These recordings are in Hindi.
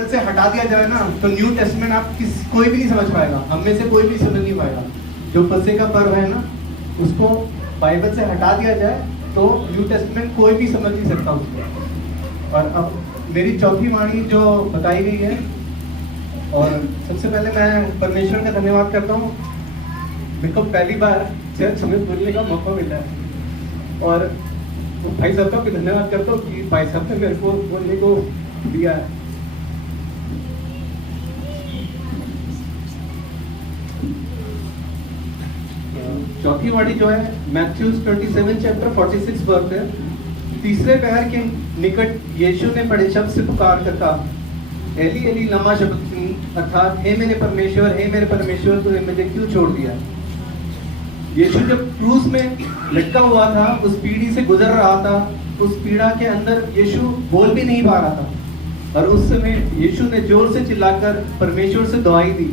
बाइबल से हटा दिया जाए ना तो न्यू टेस्टमेंट कोई भी नहीं समझ पाएगा, हम में से कोई भी समझ नहीं पाएगा। जो फसह का पर्व है ना, उसको बाइबल से हटा दिया जाए तो न्यू टेस्टमेंट कोई भी समझ नहीं सकता उसको। और अब मेरी चौथी वाणी जो बताई गई है, और सबसे पहले मैं परमेश्वर का धन्यवाद करता हूँ, मेरे को पहली बार चर्च में बोलने का मौका मिला है। और भाई साहब का भी धन्यवाद करता हूँ कि भाई साहब ने मेरे को बोलने को दिया है। चौथी वाणी जो है मैथ्यू 27 चैप्टर 46 वर्स है। तीसरे पहर के निकट यीशु ने बड़े शब्द से पुकार कर कहा, एली एली लमा शबक्तनी, अर्थात हे मेरे परमेश्वर तूने मुझे क्यों छोड़ दिया। यीशु जब क्रूस में लटका हुआ था, उस पीढ़ी से गुजर रहा था, उस पीड़ा के अंदर यीशु बोल भी नहीं पा रहा था, और उस समय यीशु ने जोर से चिल्लाकर परमेश्वर से दुआई दी।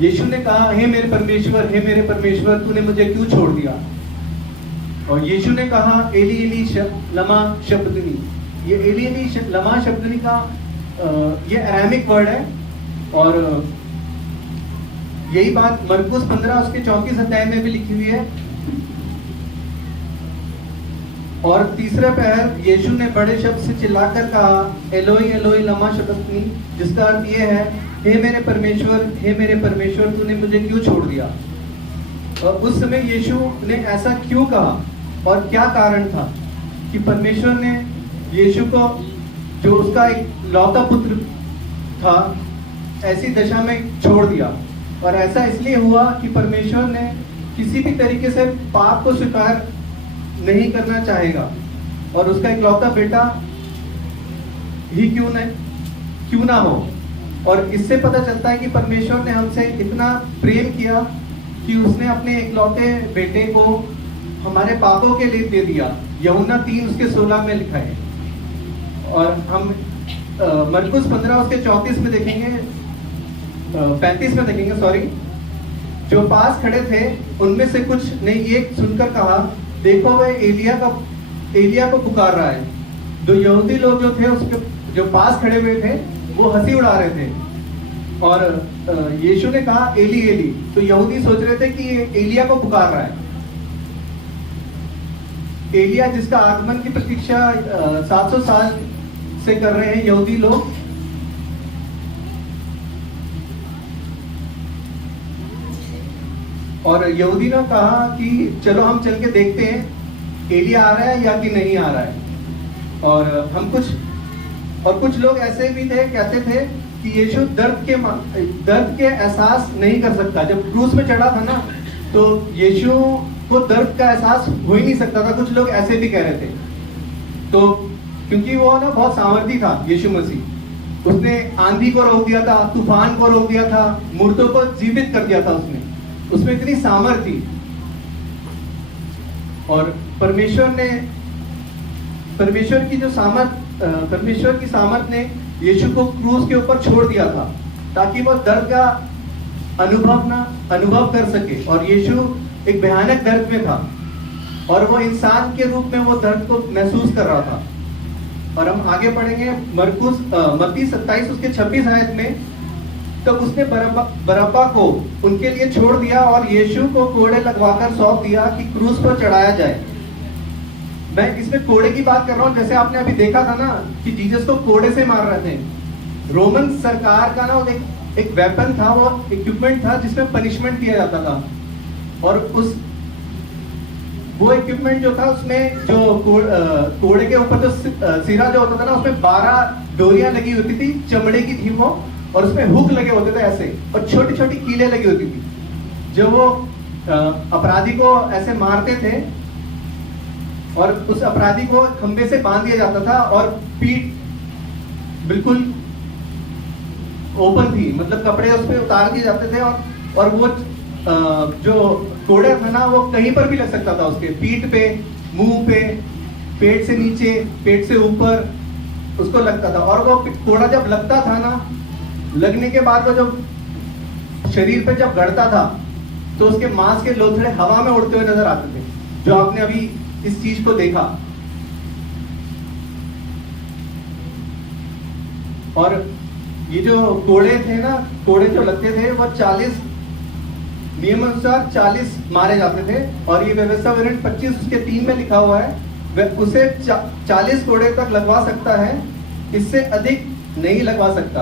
यीशु ने कहा, हे मेरे परमेश्वर तूने मुझे क्यों छोड़ दिया। और यीशु ने कहा, एली एली लमा शबक्तनी। ये एली एली लमा शबक्तनी का ये अरामिक वर्ड है, और यही बात मरकुस 15 उसके 34 अध्याय में भी लिखी हुई है। और तीसरा पहर यीशु ने बड़े शब्द से चिल्लाकर कहा, एलोई एलोई लमा शबक्तनी, जिसका अर्थ ये है, हे मेरे परमेश्वर तूने मुझे क्यों छोड़ दिया। और उस समय यीशु ने ऐसा क्यों कहा और क्या कारण था कि परमेश्वर ने यीशु को, जो उसका एक लौता पुत्र था, ऐसी दशा में छोड़ दिया। और ऐसा इसलिए हुआ कि परमेश्वर ने किसी भी तरीके से पाप को स्वीकार नहीं करना चाहेगा, और उसका एक लौता बेटा ही क्यों ना हो। और इससे पता चलता है कि परमेश्वर ने हमसे इतना प्रेम किया कि उसने अपने इकलौते बेटे को हमारे पापों के लिए दे दिया। यूहन्ना 3 उसके 16 में लिखा है। और हम मरकुस 15 उसके 34 में देखेंगे, 35 में देखेंगे, सॉरी। जो पास खड़े थे उनमें से कुछ ने ये सुनकर कहा, देखो वह एलिया को पुकार रहा है। जो यहूदी लोग जो थे उसके जो पास खड़े हुए थे वो हंसी उड़ा रहे थे। और यीशु ने कहा, एली एली। तो यहूदी सोच रहे थे कि ये एलिया को पुकार रहा है। एलिया जिसका आगमन की प्रतीक्षा 700 साल से कर रहे हैं यहूदी लोग। और यहूदी ने कहा कि चलो हम चल के देखते हैं एलिया आ रहा है या कि नहीं आ रहा है। और कुछ लोग ऐसे भी थे, कहते थे कि यीशु दर्द के एहसास नहीं कर सकता। जब क्रूस में चढ़ा था ना, तो यीशु को दर्द का एहसास हो ही नहीं सकता था। कुछ लोग ऐसे भी कह रहे थे। तो क्योंकि वो ना बहुत सामर्थी था यीशु मसीह, उसने आंधी को रोक दिया था, तूफान को रोक दिया था, मुर्दों को जीवित कर दिया था। उसमें इतनी सामर्थ थी। और परमेश्वर की सामर्थ ने यीशु को क्रूस के ऊपर छोड़ दिया था, ताकि वो दर्द का अनुभव कर सके। और यीशु एक भयानक दर्द में था, और वो इंसान के रूप में वो दर्द को महसूस कर रहा था। और हम आगे पढ़ेंगे मत्ती 27 उसके 26 आयत में। तब उसने बरअब्बा को उनके लिए छोड़ दिया और यीशु को कोड़े लगवाकर सौंप दिया कि क्रूस पर चढ़ाया जाए। मैं इसमें कोड़े की बात कर रहा हूँ, जैसे आपने अभी देखा था ना कि जीसस को कोड़े से मार रहे थे। रोमन सरकार का ना एक वेपन था, वो इक्विपमेंट था जिसमें पनिशमेंट दिया जाता था। और वो इक्विपमेंट जो था, उसमें जो कोड़े के ऊपर जो सिरा जो होता था ना, उसमें 12 डोरियां लगी होती थी, चमड़े की थी वो, और उसमें हुक लगे होते थे ऐसे, और छोटी छोटी कीलें लगी होती थी। जो वो अपराधी को ऐसे मारते थे, और उस अपराधी को खंबे से बांध दिया जाता था, और पीठ बिल्कुल ओपन थी, मतलब कपड़े उस पर उतार दिए जाते थे। और वो जो कोड़ा था ना, वो कहीं पर भी लग सकता था, उसके पीठ पे, मुंह पे, पेट से नीचे, पेट से ऊपर उसको लगता था। और वो कोड़ा जब लगता था ना, लगने के बाद वो जब शरीर पे जब गड़ता था, तो उसके मांस के लोथड़े हवा में उड़ते हुए नजर आते थे, जो आपने अभी इस चीज को देखा। और ये जो कोड़े थे ना, कोड़े जो लगते थे वो 40 नियमानुसार 40 मारे जाते थे, और ये व्यवस्था विवरण 25 उसके 3 में लिखा हुआ है, वह उसे 40 कोड़े तक लगवा सकता है, इससे अधिक नहीं लगवा सकता।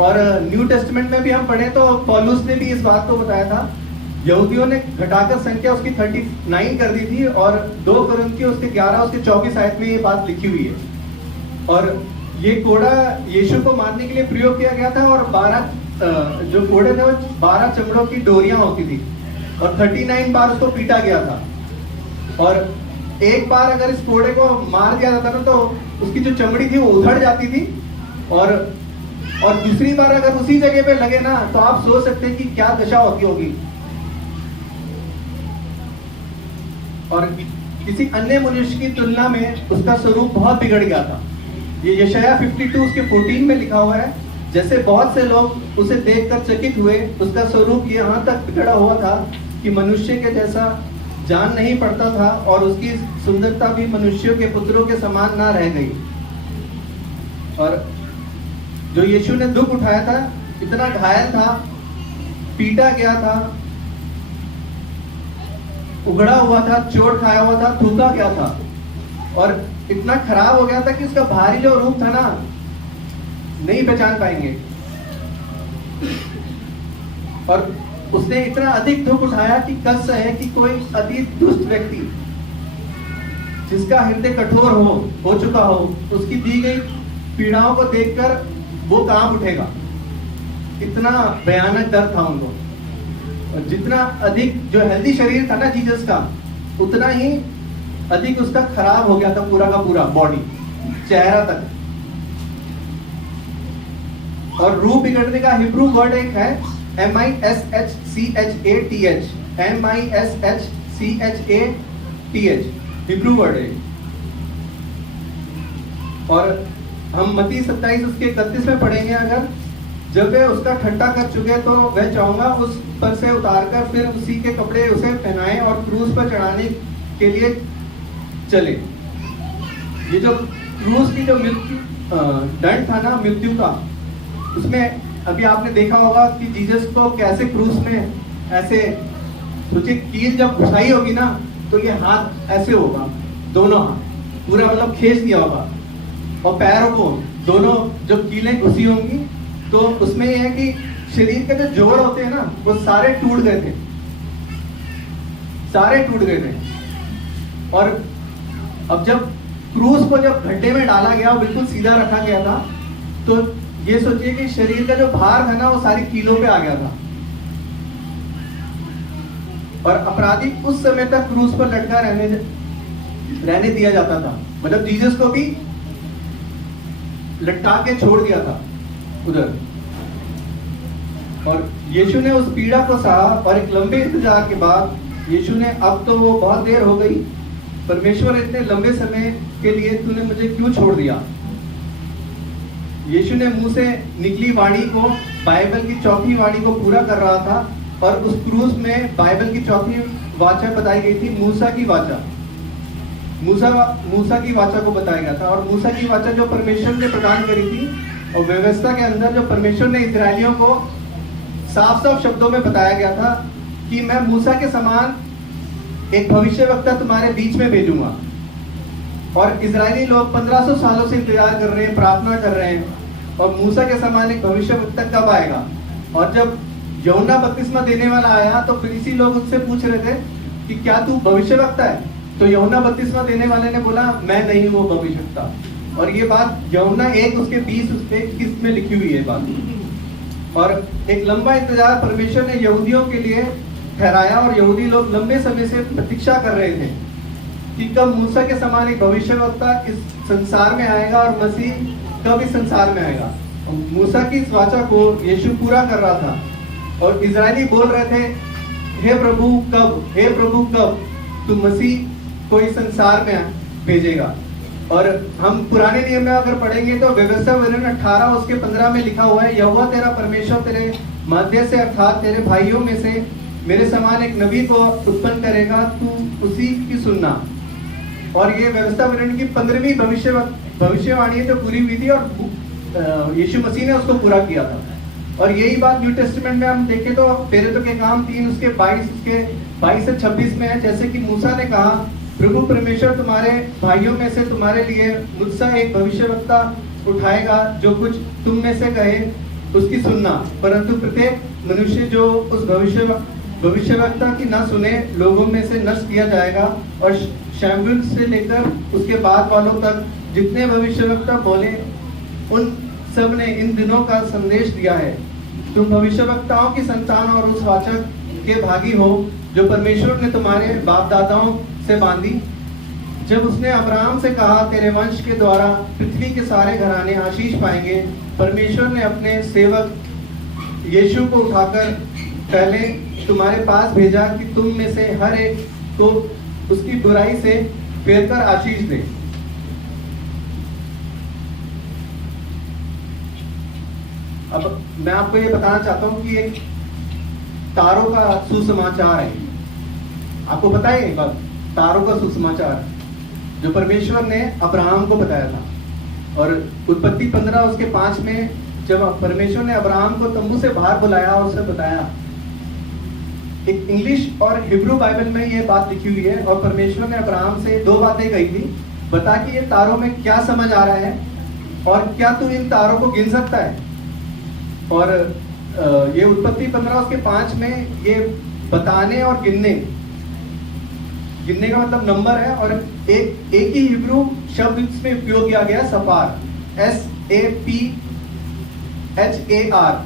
और न्यू टेस्टमेंट में भी हम पढ़े तो पौलुस ने भी इस बात को बताया था। यहूदियों ने घटाकर संख्या उसकी 39 कर दी थी, और 2 कुरिन्थियों उसके 11 उसके 24 आयत में ये बात लिखी हुई है। और ये कोड़ा यीशु को मारने के लिए प्रयोग किया गया था, और 12 जो कोड़े थे वो 12 चमड़ों की डोरियां होती थी, और 39 बार उसको पीटा गया था। और एक बार अगर इस कोड़े को मार दिया जाता ना तो उसकी जो चमड़ी थी वो उधड़ जाती थी, और दूसरी बार अगर उसी जगह पे लगे ना तो आप सोच सकते हैं कि क्या दशा होती होगी। और किसी अन्य मनुष्य की तुलना में उसका स्वरूप बहुत बिगड़ गया था। ये यशाया 52 उसके 14 में लिखा हुआ है, जैसे बहुत से लोग उसे देखकर चकित हुए, उसका स्वरूप यहाँ तक बिगड़ा हुआ था कि मनुष्य के जैसा जान नहीं पड़ता था, और उसकी सुंदरता भी मनुष्यों के पुत्रों के समान ना रह गई। और जो यीशु ने दुख उठाया था, इतना घायल था, पीटा गया था, उगड़ा हुआ था, चोट खाया हुआ था, थूका गया था, और इतना खराब हो गया था कि उसका बाहरी जो रूप था ना नहीं पहचान पाएंगे। और उसने इतना अधिक दुख उठाया कि कष्ट है कि कोई अति दुष्ट व्यक्ति जिसका हृदय कठोर हो चुका हो, उसकी दी गई पीड़ाओं को देखकर वो कांप उठेगा। इतना भयानक दर्द था उनको। और जितना अधिक जो हेल्दी शरीर था ना जीसस का, उतना ही अधिक उसका खराब हो गया था पूरा का पूरा बॉडी, चेहरा तक। और रूप बिगड़ने का हिब्रू वर्ड एक है MISHCHATH, MISHCHATH, हिब्रू वर्ड है। और हम मत्ती 27 उसके 31 में पढ़ेंगे, अगर जब वे उसका ठट्ठा कर चुके तो वह चाहूंगा उस पर से उतारकर फिर उसी के कपड़े उसे पहनाए और क्रूस पर चढ़ाने के लिए चले। ये जो क्रूस की जो दंड था ना मृत्यु का, उसमें अभी आपने देखा होगा कि जीसस को कैसे क्रूस में ऐसे सोचिए, कील जब घुसाई होगी ना तो ये हाथ ऐसे होगा, दोनों हाथ पूरा मतलब खींच दिया होगा, और पैरों को दोनों जब कीलें घुसी होंगी तो उसमें यह है कि शरीर के जो जोड़ होते हैं ना वो सारे टूट गए थे, सारे टूट गए थे। और अब जब क्रूस को जब गड्ढे में डाला गया, बिल्कुल सीधा रखा गया था, तो ये सोचिए कि शरीर का जो भार था ना वो सारी कीलों पे आ गया था। और अपराधी उस समय तक क्रूस पर लटका रहने दिया जाता था, मतलब जीसस को भी लटका के छोड़ दिया था उधर। और यीशु ने उस पीड़ा को सहा, और एक लंबे इंतजार के बाद यीशु ने, अब तो वो बहुत देर हो गई, परमेश्वर इतने लंबे समय के लिए तूने मुझे क्यों छोड़ दिया। यीशु ने मुंह से निकली वाणी को, बाइबल की चौथी वाणी को पूरा कर रहा था, और उस क्रूस में बाइबल की चौथी वाचा बताई गई थी, मूसा की वाचा। मूसा की वाचा को बताया गया था, और मूसा की वाचा जो परमेश्वर ने प्रदान करी थी, और व्यवस्था के अंदर जो परमेश्वर ने इस्राएलियों को साफ साफ शब्दों में बताया गया था कि मैं मूसा के समान एक भविष्यवक्ता तुम्हारे बीच में भेजूंगा। और इजरायली लोग 1500 सालों से इंतजार कर रहे हैं, प्रार्थना कर रहे हैं, और मूसा के समान एक भविष्यवक्ता कब आएगा। और जब यूहन्ना बपतिस्मा देने वाला आया तो फरीसी लोग उससे पूछ रहे थे कि क्या तू भविष्यवक्ता है, तो यूहन्ना बपतिस्मा देने वाले ने बोला मैं नहीं हूँ भविष्यवक्ता। और ये बात यूहन्ना 1 उसके 20 उसके 21 में लिखी हुई है बात। और एक लंबा इंतजार परमेश्वर ने यहूदियों के लिए ठहराया, और यहूदी लोग लंबे समय से प्रतीक्षा कर रहे थे कि कब मूसा के समान एक भविष्यवक्ता इस संसार में आएगा, और मसीह कब इस संसार में आएगा। मूसा की इस वाचा को यीशु पूरा कर रहा था, और इजरायली बोल रहे थे, हे प्रभु कब, हे प्रभु कब तू मसीह को इस संसार में भेजेगा। और हम पुराने नियम में अगर पढ़ेंगे तो व्यवस्था विवरण 18 उसके 15 में लिखा हुआ है, यहोवा तेरा परमेश्वर तेरे मध्य से अर्थात तेरे भाइयों में से मेरे समान एक नबी को उत्पन्न करेगा, तू उसी की सुनना। और ये व्यवस्था विवरण की 15वीं भविष्यवाणी जो पूरी हुई थी, और यीशु मसीह ने उसको पूरा किया था। और यही बात न्यू टेस्टामेंट में हम देखें तो प्रेरितों के काम 3 उसके 22 से 26 में है, जैसे कि मूसा ने कहा, प्रभु परमेश्वर तुम्हारे भाइयों में से तुम्हारे लिए मुझसे एक भविष्यवक्ता उठाएगा, जो कुछ तुम में से कहे उसकी सुनना, परंतु प्रत्येक मनुष्य जो उस भविष्यवक्ता की न सुने लोगों में से नष्ट किया जाएगा। और शमूएल से लेकर उसके बाद वालों तक जितने भविष्यवक्ता बोले उन सब ने इन दिनों का संदेश दिया है। तुम भविष्यवक्ताओं की संतान और उस वाचक के भागी हो जो परमेश्वर ने तुम्हारे बाप दादाओं से बांधी, जब उसने अब्राहम से कहा, तेरे वंश के द्वारा पृथ्वी के सारे घराने आशीष पाएंगे। परमेश्वर ने अपने सेवक यीशु को उठाकर पहले तुम्हारे पास भेजा कि तुम में से हर एक को उसकी बुराई से फेरकर आशीष दे। अब मैं आपको ये बताना चाहता हूँ कि एक तारों का सुसमाचार है। आपको पता है ये बात, तारों का सुसमाचार जो परमेश्वर ने अब्राहम को बताया था। और उत्पत्ति 15 उसके 5 में जब परमेश्वर ने अब्राहम को तंबू से बाहर बुलाया और उसे बताया, एक इंग्लिश और हिब्रू बाइबल में ये बात लिखी हुई है। और परमेश्वर ने अब्राहम से 2 बातें कही थी, बता कि ये तारों में क्या समझ आ रहा है और क्या तू इन तारों को गिन सकता है। और ये उत्पत्ति 15 उसके 5 में ये बताने और गिनने का मतलब नंबर है। और एक ही हिब्रू शब्द इसमें उपयोग किया गया, सफार, SAPHAR।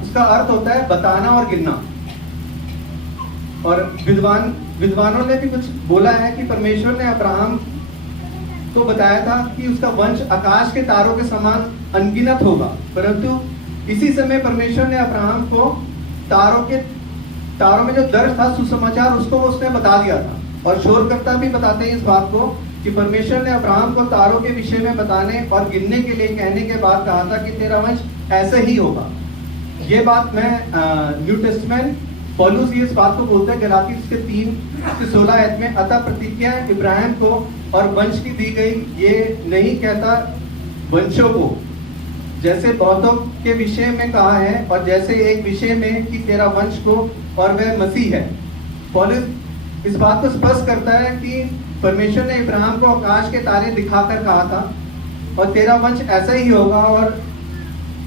उसका अर्थ होता है बताना और गिनना। और विद्वानों ने भी कुछ बोला है कि परमेश्वर ने अब्राहम को बताया था कि उसका वंश आकाश के तारों के समान अनगिनत होगा, परंतु इसी समय परमेश्वर ने अब्राहम को तारों में जो दर्द था, सुसमाचार, उसको उसने बता दिया था। और शोधकर्ता भी बताते हैं इस बात को कि परमेश्वर ने अब्राहम को तारों के विषय में बताने और गिनने के लिए कहने के बाद कहा था कि तेरा वंश ऐसे ही होगा। ये बात मैं न्यू टेस्टामेंट पौलुस इस बात को बोलते हैं गलाती उसके 3:16 आयत में, अतः प्रतिज्ञा इब्राहिम को और वंश की दी गई, ये नहीं कहता वंशों को, जैसे बहुतों के विषय में कहा है, और जैसे एक विषय में कि तेरा वंश को, और वह मसीह है। पौलुस इस बात को स्पष्ट करता है कि परमेश्वर ने इब्राहिम को आकाश के तारे दिखाकर कहा था और तेरा वंश ऐसा ही होगा,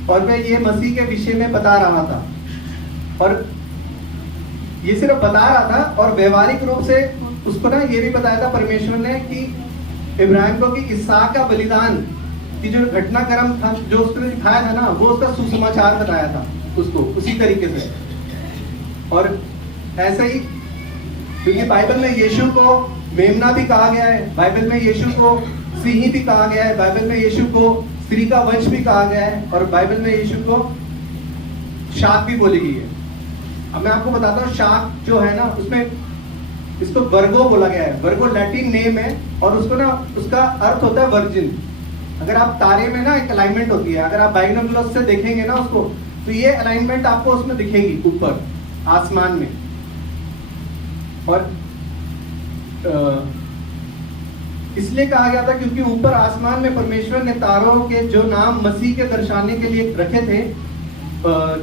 और वह ये मसीह के विषय में बता रहा था। और ये सिर्फ बता रहा था और व्यवहारिक रूप से उसको ना ये भी बताया था परमेश्वर ने कि इब्राहिम को कि इसहाक का बलिदान की जो घटनाक्रम था, जो उसने दिखाया था ना, वो उसका सुसमाचार बताया था उसको उसी तरीके से। और ऐसे ही क्योंकि बाइबल में यीशु को मेमना भी कहा गया है, बाइबल में यीशु को सिंह भी कहा गया है, बाइबल में यीशु को स्त्री का वंश भी कहा गया है, और बाइबल में यीशु को शाख भी बोली गई है। अब मैं आपको बताता हूँ, शाख जो है ना, उसमें इसको वर्गो बोला गया है। वर्गो लैटिन नेम है और उसको ना उसका अर्थ होता है वर्जिन। अगर आप तारे में ना एक अलाइनमेंट होती है, अगर आप बाइनोकुलर्स से देखेंगे ना उसको, तो ये अलाइनमेंट आपको उसमें दिखेगी ऊपर आसमान में। और इसलिए कहा गया था क्योंकि ऊपर आसमान में परमेश्वर ने तारों के जो नाम मसीह के दर्शाने के लिए रखे थे,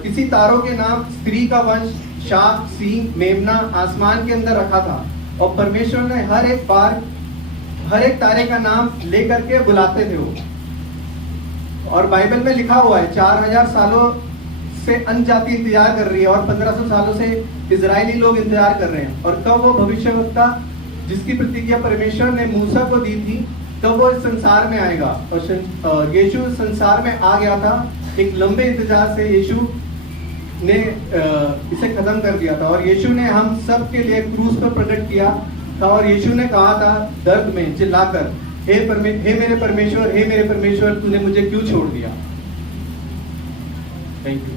किसी तारों के नाम स्त्री का वंश, शाख, सिंह, मेमना आसमान के अंदर रखा था। और परमेश्वर ने हर एक बार हर एक तारे का नाम लेकर के बुलाते थे वो। और बाइबल में लिखा हुआ है 4000 सालों से अन्य जाति इंतजार कर रही है और 1500 सालों से इजरायली लोग इंतजार कर रहे हैं। और कब वो भविष्यवक्ता जिसकी प्रतिज्ञा परमेश्वर ने मूसा को दी थी, तब वो इस संसार में आएगा। और यीशु इस संसार में आ गया था, एक लंबे इंतजार से यीशु ने इसे खत्म कर दिया था। और यीशु ने हम सब के लिए क्रूस पर प्रकट किया था। और यीशु ने कहा था दर्द में चिल्लाकर, हे मेरे परमेश्वर, तूने मुझे क्यों छोड़ दिया। Thank you.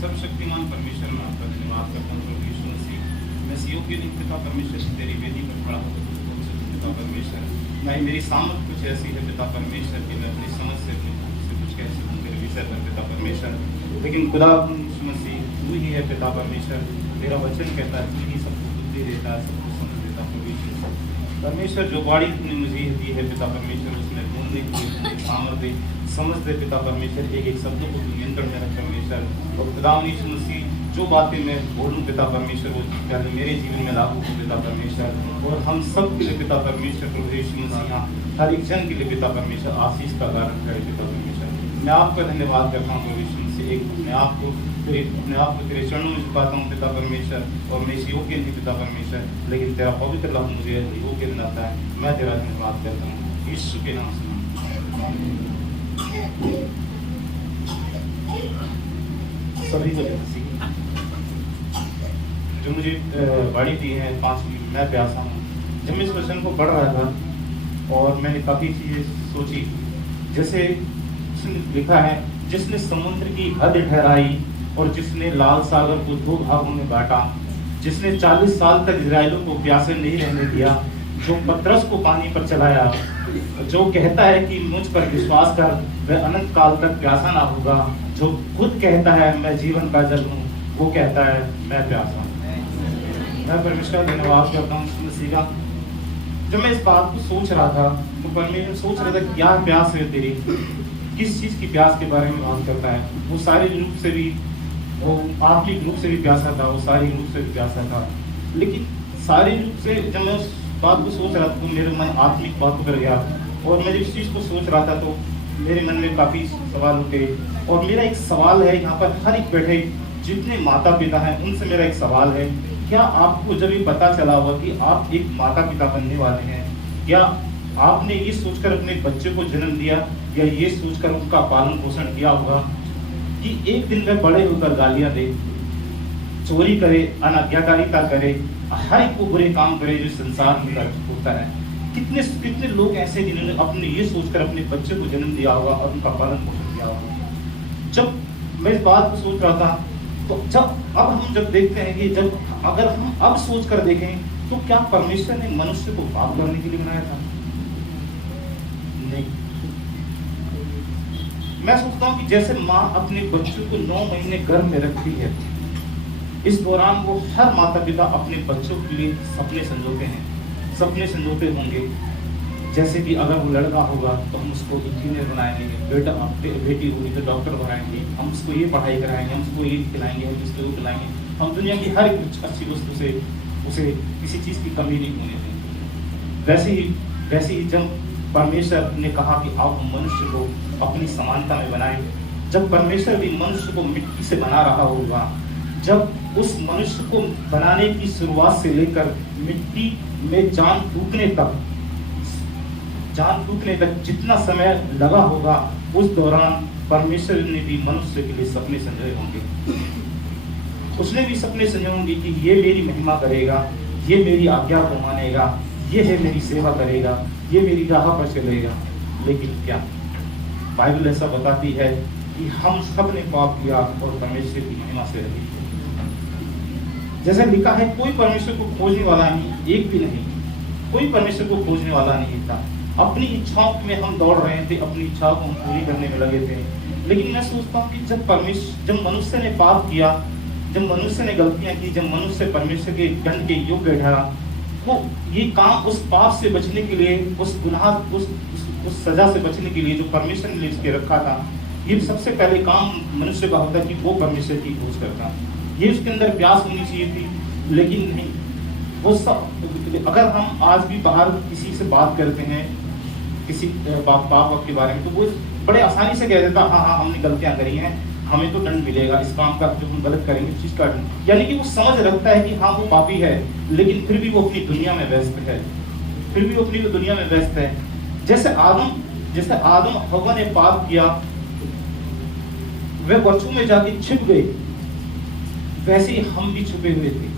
सब शक्तिमान परमेश्वर में आपका धन्यवाद करता हूँ प्रभु यीशु मसीह। मैं सीओ के लिए पिता परमेश्वर तेरी वेदी पर खड़ा होकर पिता परमेश्वर, भाई मेरी सामर्थ कुछ ऐसी है पिता परमेश्वर की मैं अपनी समझ से कुछ कह सकूँ तेरे विषय पर पिता परमेश्वर, लेकिन खुदा यीशु मसीह तू ही है पिता परमेश्वर। तेरा वचन कहता है तू ही सबको बुद्धि देता है, सबको समझ देता है प्रभु यीशु। परमेश्वर जो बाड़ी तूने मुझे दी है पिता परमेश्वर, उसमें बोलने के लिए सामर्थ्य समझ दे पिता परमेश्वर, एक एक शब्दों को तू नियंत्रण में रख परमेश्वर। और खुदा यीशु मसीह जो बातें मैं बोलूँ पिता परमेश्वर वो पहले मेरे जीवन में लागू हो पिता परमेश्वर, और हम सब के लिए पिता परमेश्वर प्रभु यीशु मसीह हर एक जन के लिए पिता परमेश्वर आशीष का कारण करे पिता परमेश्वर। मैं आपका धन्यवाद करता हूँ प्रभु यीशु मसीह, एक अपने आप को तेरे चरणों में झुकाता हूँ पिता परमेश्वर। और मैं इस योग्य नहीं पिता परमेश्वर, लेकिन तेरा पवित्र लहू मुझे योग्य बनाता है। मैं तेरा धन्यवाद करता हूँ यीशु के नाम से। सभी को जो मुझे बाड़ी दी है 5 की, मैं प्यासा हूँ। जब मैं इस वचन को पढ़ रहा था और मैंने काफ़ी चीज़ें सोची, जैसे उसने लिखा है जिसने समुद्र की हद ठहराई और जिसने लाल सागर को 2 भागों में बांटा, जिसने 40 साल तक इजराइलों को प्यासे नहीं रहने दिया, जो पतरस को पानी पर चलाया, जो कहता है कि मुझ पर विश्वास कर वह अनंत काल तक प्यासा ना होगा, जो खुद कहता है मैं जीवन का जल हूँ, वो कहता है मैं प्यासा हूँ। मैं परमेश्वर का धन्यवाद करता हूँ मसीह का। जब मैं इस बात को सोच रहा था तो परमेश्वर सोच रहा था क्या प्यास है तेरी, किस चीज़ की प्यास के बारे में बात करता है। वो शारीरिक रूप से भी, वो आत्मिक रूप से भी प्यासा था, वो शारीरिक रूप से भी प्यासा था। लेकिन शारीरिक रूप से जब मैं उस बात को सोच रहा था तो मेरे मन आत्मिक बात को कर गया, और मैं इस चीज़ को सोच रहा था तो मेरे मन में काफ़ी सवाल उठे। और मेरा एक सवाल है, यहाँ पर हर एक बैठे जितने माता पिता हैं उनसे मेरा एक सवाल है, क्या आपको जब ये पता चला हुआ कि आप एक माता पिता बनने वाले हैं, क्या आपने ये सोचकर अपने बच्चे को जन्म दिया या ये सोचकर उसका पालन पोषण किया होगा कि एक दिन में बड़े होकर गालियां दे, चोरी करे, अनाज्ञाकारिता करे, हर एक को बुरे काम करे जो संसार में होता है। कितने कितने लोग ऐसे जिन्होंने अपने ये सोचकर अपने बच्चे को जन्म दिया होगा और उनका पालन पोषण किया होगा। जब मैं इस बात को सोच रहा था तो जब देखते हैं कि जब अगर हम अब सोच कर देखें तो क्या परमेश्वर ने मनुष्य को पाप करने के लिए बनाया था? नहीं। मैं सोचता हूं कि जैसे माँ अपने बच्चों को 9 महीने गर्भ में रखती है, इस दौरान वो हर माता पिता अपने बच्चों के लिए सपने संजोते हैं, सपने संजोते होंगे। जैसे कि अगर वो लड़का होगा तो हम उसको इंजीनियर बनाएंगे, बेटी होगी तो डॉक्टर बनाएंगे, हम उसको ये पढ़ाई कराएंगे, हम उसको ये खिलाएंगे, हम उसको वो खिलाएंगे, हम दुनिया की हर एक अच्छी वस्तु से उसे किसी चीज़ की कमी नहीं होने देंगे। वैसे ही जब परमेश्वर ने कहा कि आप मनुष्य को अपनी समानता में बनाए, जब परमेश्वर भी मनुष्य को मिट्टी से बना रहा होगा, जब उस मनुष्य को बनाने की शुरुआत से लेकर मिट्टी में जान टूटने तक जितना समय लगा होगा, उस दौरान परमेश्वर ने भी मनुष्य के लिए सपने संजोए होंगे। उसने भी सपने संजोए होंगे कि ये मेरी महिमा करेगा, ये मेरी आज्ञा को मानेगा, ये है मेरी सेवा करेगा, ये मेरी राह पर चलेगा। लेकिन क्या बाइबल ऐसा बताती है कि हम सब ने पाप किया और परमेश्वर की महिमा से रहे। जैसे लिखा है कोई परमेश्वर को खोजने वाला नहीं, एक भी नहीं, कोई परमेश्वर को खोजने वाला नहीं था। अपनी इच्छाओं में हम दौड़ रहे थे, अपनी इच्छाओं को हम पूरी करने में लगे थे। लेकिन मैं सोचता हूँ कि जब मनुष्य ने पाप किया, जब मनुष्य ने गलतियां की, जब मनुष्य परमेश्वर के दंड के योग्य ठहरा, वो ये काम उस पाप से बचने के लिए, उस गुनाह, उस सजा से बचने के लिए जो परमेश्वर ने लिख के रखा था, ये सबसे पहले काम मनुष्य का होता कि वो परमेश्वर की खोज करता। ये उसके अंदर प्यास होनी चाहिए थी, लेकिन नहीं। वो सब अगर हम आज भी बाहर किसी से बात करते हैं किसी पाप के बारे में, तो वो बड़े आसानी से कह देता हाँ हमने गलतियां करी हैं, हमें तो दंड मिलेगा इस काम का, जो हम गलत करेंगे उस चीज का दंड। यानी कि वो समझ रखता है कि हाँ वो पापी है, लेकिन फिर भी वो अपनी दुनिया में व्यस्त है, फिर भी वो अपनी दुनिया में व्यस्त है। जैसे आदम हव्वा ने पाप किया, वे वृक्षों में जाके छिप गए, वैसे ही हम भी छुपे हुए थे,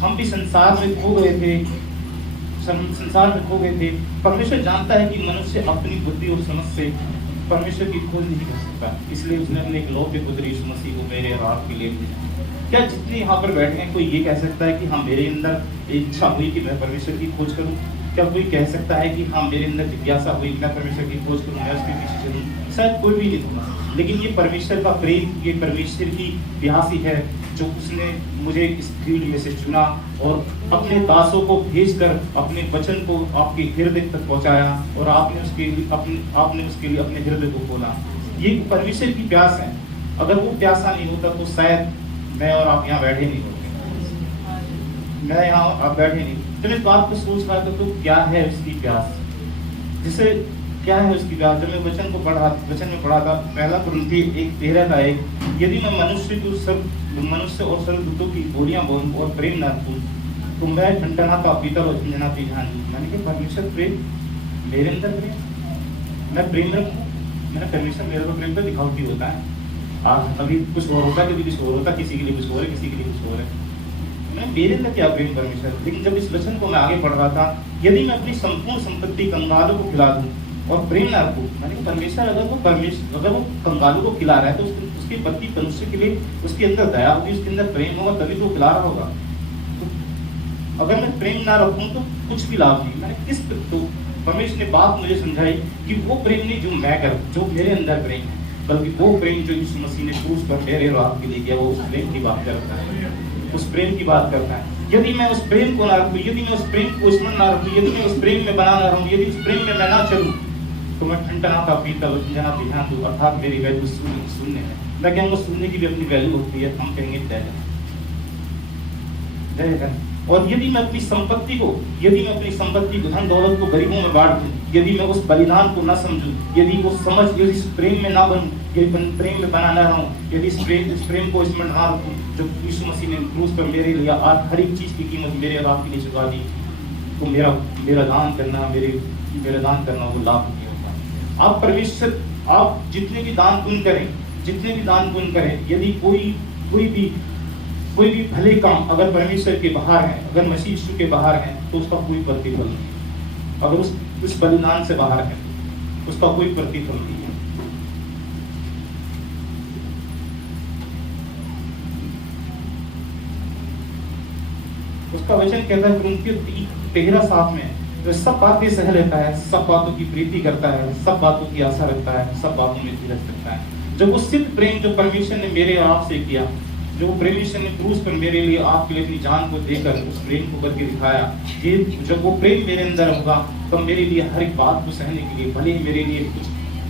हम भी संसार में खो गए थे, परमेश्वर जानता है कि मनुष्य अपनी बुद्धि और समझ से परमेश्वर की खोज नहीं कर सकता, इसलिए उसने अपने इकलौते पुत्र यीशु मसीह को मेरे और आपके लिए भेजा। क्या जितने यहाँ पर बैठे हैं कोई ये कह सकता है कि हाँ मेरे अंदर इच्छा हुई कि मैं परमेश्वर की खोज करूँ? क्या कोई कह सकता है कि हाँ मेरे अंदर जिज्ञासा हुई मैं परमेश्वर की खोज करूँ, मैं उसके पीछे चलूँ? शायद कोई भी नहीं होगा। लेकिन ये परमेश्वर का प्रेम, ये परमेश्वर की प्यास ही है जो उसने मुझे इस फील्ड में से चुना और अपने दासों को भेजकर अपने वचन को आपके हृदय तक पहुंचाया और आपने उसके लिए अपने हृदय को खोला। ये परमेश्वर की प्यास है। अगर वो प्यासा नहीं होता तो शायद मैं और आप यहाँ बैठे नहीं होते, मैं यहाँ आप बैठे नहीं। जब इस बात को सोच रहा था तो क्या है उसकी प्यास, जिसे क्या है उसकी प्यास। जब मैं वचन में पढ़ा था, पहला कुरिन्थियों 1:13 का एक, यदि मैं मनुष्य और स्वर्गदूतों की बोलियां बोलूं और प्रेम न रखूं तो मैं ठनठनाता पीतल और झंझनाती झांझ हूं। मैंने कहा परमेश्वर प्रेम, मेरे अंदर प्रेम, मैं प्रेम रखूं। मैंने परमेश्वर मेरे को प्रेम तो दिखावटी होता है, अभी कुछ और होता है, कभी कुछ और होता है, किसी के लिए कुछ और है, किसी के लिए कुछ और है। मैं मेरे अंदर क्या प्रेम परमेश्वर। लेकिन जब इस वचन को मैं आगे पढ़ रहा था, यदि मैं अपनी संपूर्ण संपत्ति कंगालों को खिला दूं और प्रेम ना रखूं, मैंने कहा परमेश्वर अगर वो कंगालों को खिला रहा है तो उसके प्रति मनुष्य के लिए उसके अंदर दया होगी, उसके अंदर प्रेम होगा, तभी तो खिला रहा होगा। तो अगर मैं प्रेम ना रखूं तो कुछ भी लाभ नहीं। मैंने किस तो परमेश्वर ने बात मुझे समझाई कि वो प्रेम नहीं जो मेरे अंदर प्रेम है, बल्कि वो प्रेम जो यीशु मसीह ने क्रूस पर मेरे और आपके लिए किया, वो उस प्रेम की बात करता है, उस प्रेम की बात करता है। यदि मैं उस प्रेम को ना रखूं, यदि मैं उस प्रेम को स्मरण ना रखूं, यदि मैं उस प्रेम में बना ना रहूं, यदि उस प्रेम में मैं ना चलूं तो मैं ठनठनाता पीतल झंझनाती झांझ हूं, अर्थात मेरी वैल्यू शून्य है। मैं कहूँगा सुनने की भी अपनी वैल्यू होती है, हम कहेंगे जय जय। और यदि मैं अपनी संपत्ति को धन दौलत को गरीबों में बांट दूं, यदि मैं उस बलिदान को न समझूं, यदि इस प्रेम में ना बनूं, यदि प्रेम में बना ना रहूं, यदि इस प्रेम को स्मरण ना रखूं जो यीशु मसीह ने क्रूस पर मेरे लिए आज हर एक चीज की कीमत मेरे और आपके लिए चुका दी, तो मेरा दान करना वो लाभ नहीं होता। आप परमेश्वर, आप जितने भी दान पुण्य करें, यदि कोई भी भले काम अगर परमेश्वर के बाहर है, अगर मसीह यीशु के बाहर है, तो उसका कोई प्रतिफल नहीं। अगर उस बलिदान से बाहर है, उसका कोई प्रतिफल नहीं है। उसका वचन कहता है कुरिन्थियों 13:7 में, जो सब बातें सह लेता है, सब बातों की प्रीति करता है, सब बातों की आशा रखता है, सब बातों में धीरज रखता है। जब वो सिद्ध प्रेम जो परमेश्वर ने मेरे और आपसे किया, जो परमेश्वर ने क्रूस पर मेरे लिए आपके लिए अपनी जान को देकर उस प्रेम को करके दिखाया, ये जब वो प्रेम मेरे अंदर होगा तब मेरे लिए हर एक बात को सहने के लिए, भले ही मेरे लिए कुछ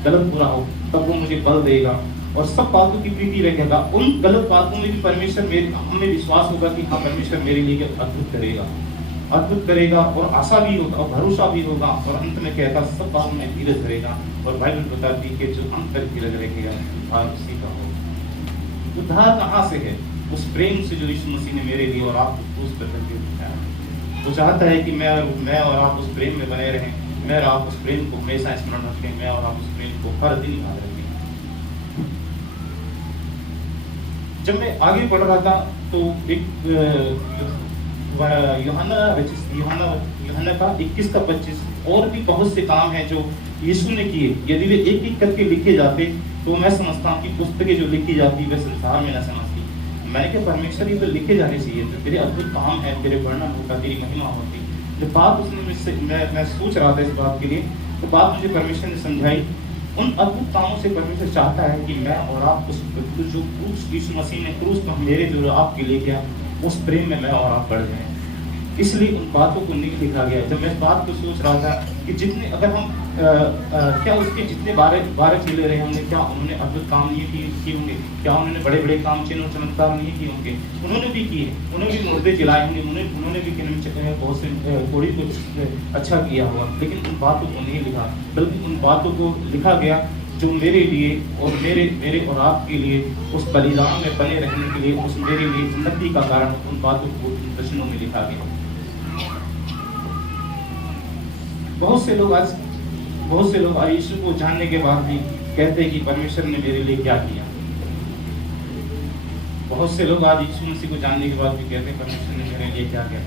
गलत बुरा हो, तब वो मुझे बल देगा और सब बातों की प्रीति रखेगा। उन गलत बातों में भी परमेश्वर हमें विश्वास होगा कि हाँ परमेश्वर मेरे लिए अद्भुत करेगा और आशा भी होगा और भरोसा भी होगा। और अंत में कहता सब बातों में धीरज धरेगा। और बाइबल बताती है कि जो अंत तक धीरज रखेगा उद्धार उसी का होगा। उद्धार कहाँ से है? उस प्रेम से जो यीशु मसीह ने मेरे लिए और आपको क्रूस पर करके दिखाया। वो चाहता है कि मैं और आप उस प्रेम में बने रहें, मैं और आप उस प्रेम को हमेशा स्मरण रखें, मैं और आप उस प्रेम को हर दिन याद रखें। जब मैं आगे पढ़ रहा था तो एक यूहन्ना का 21:25 और भी बहुत से काम हैं जो यीशु ने किए। यदि वे एक एक करके लिखे जाते तो मैं समझता हूँ कि पुस्तकें जो लिखी जाती वे संसार में न समझती। मैंने कहा परमेश्वर ये तो लिखे जाने चाहिए, तो तेरे अद्भुत काम है, तेरे वर्णन होता, तेरी महिमा होती। जब बात उसने मुझसे मैं सोच रहा था इस बात के लिए, तो बात मुझे परमेश्वर ने समझाई। उन अद्भुत कामों से परमेश्वर चाहता है कि मैं और आप जो क्रूस यीशु मसीह ने क्रूस पर मेरे जो आपके लिए किया, उस प्रेम में मैं और आप बढ़ जाएं। इसलिए उन बातों को नहीं लिखा गया। जब मैं इस बात को सोच रहा था कि जितने अगर हम क्या उसके जितने बारह चले रहे होंगे, क्या उन्होंने अद्भुत काम नहीं किए होंगे? क्या उन्होंने बड़े बड़े काम चिन्ह और चमत्कार नहीं किए होंगे? उन्होंने भी किए, उन्होंने भी मुर्दे जलाए होंगे, उन्होंने भी बहुत से थोड़ी कुछ अच्छा किया होगा, लेकिन उन बातों को नहीं लिखा, बल्कि उन बातों को लिखा गया जो मेरे लिए और मेरे और आपके लिए उस बलिदान में बने रहने के लिए, उस मेरे लिए उन्नति का कारण उन बातों को वचनों में लिखा गया। बहुत से लोग आज यीशु को जानने के बाद भी कहते हैं कि परमेश्वर ने मेरे लिए क्या किया। बहुत से लोग आज यीशु मसीह को जानने के बाद भी कहते हैं परमेश्वर ने मेरे लिए क्या किया।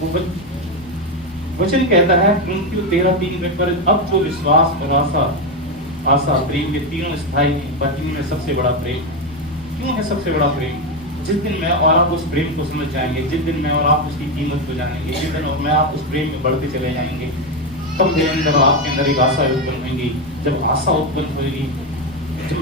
वो वचन कहता है कुरिन्थियों 13:3 में, पर अब जो विश्वास और आशा प्रेम के तीनों स्थायी हैं, पर इनमें सबसे बड़ा प्रेम। क्यों है सबसे बड़ा प्रेम? जिस दिन मैं और आप उस प्रेम को समझ जाएंगे, जिस दिन मैं और आप उसकी कीमत को जानेंगे, जिस दिन और मैं आप उस प्रेम में बढ़ते चले जाएंगे, तब मेरे अंदर और आपके अंदर एक आशा उत्पन्न होगी। जब आशा उत्पन्न होगी जब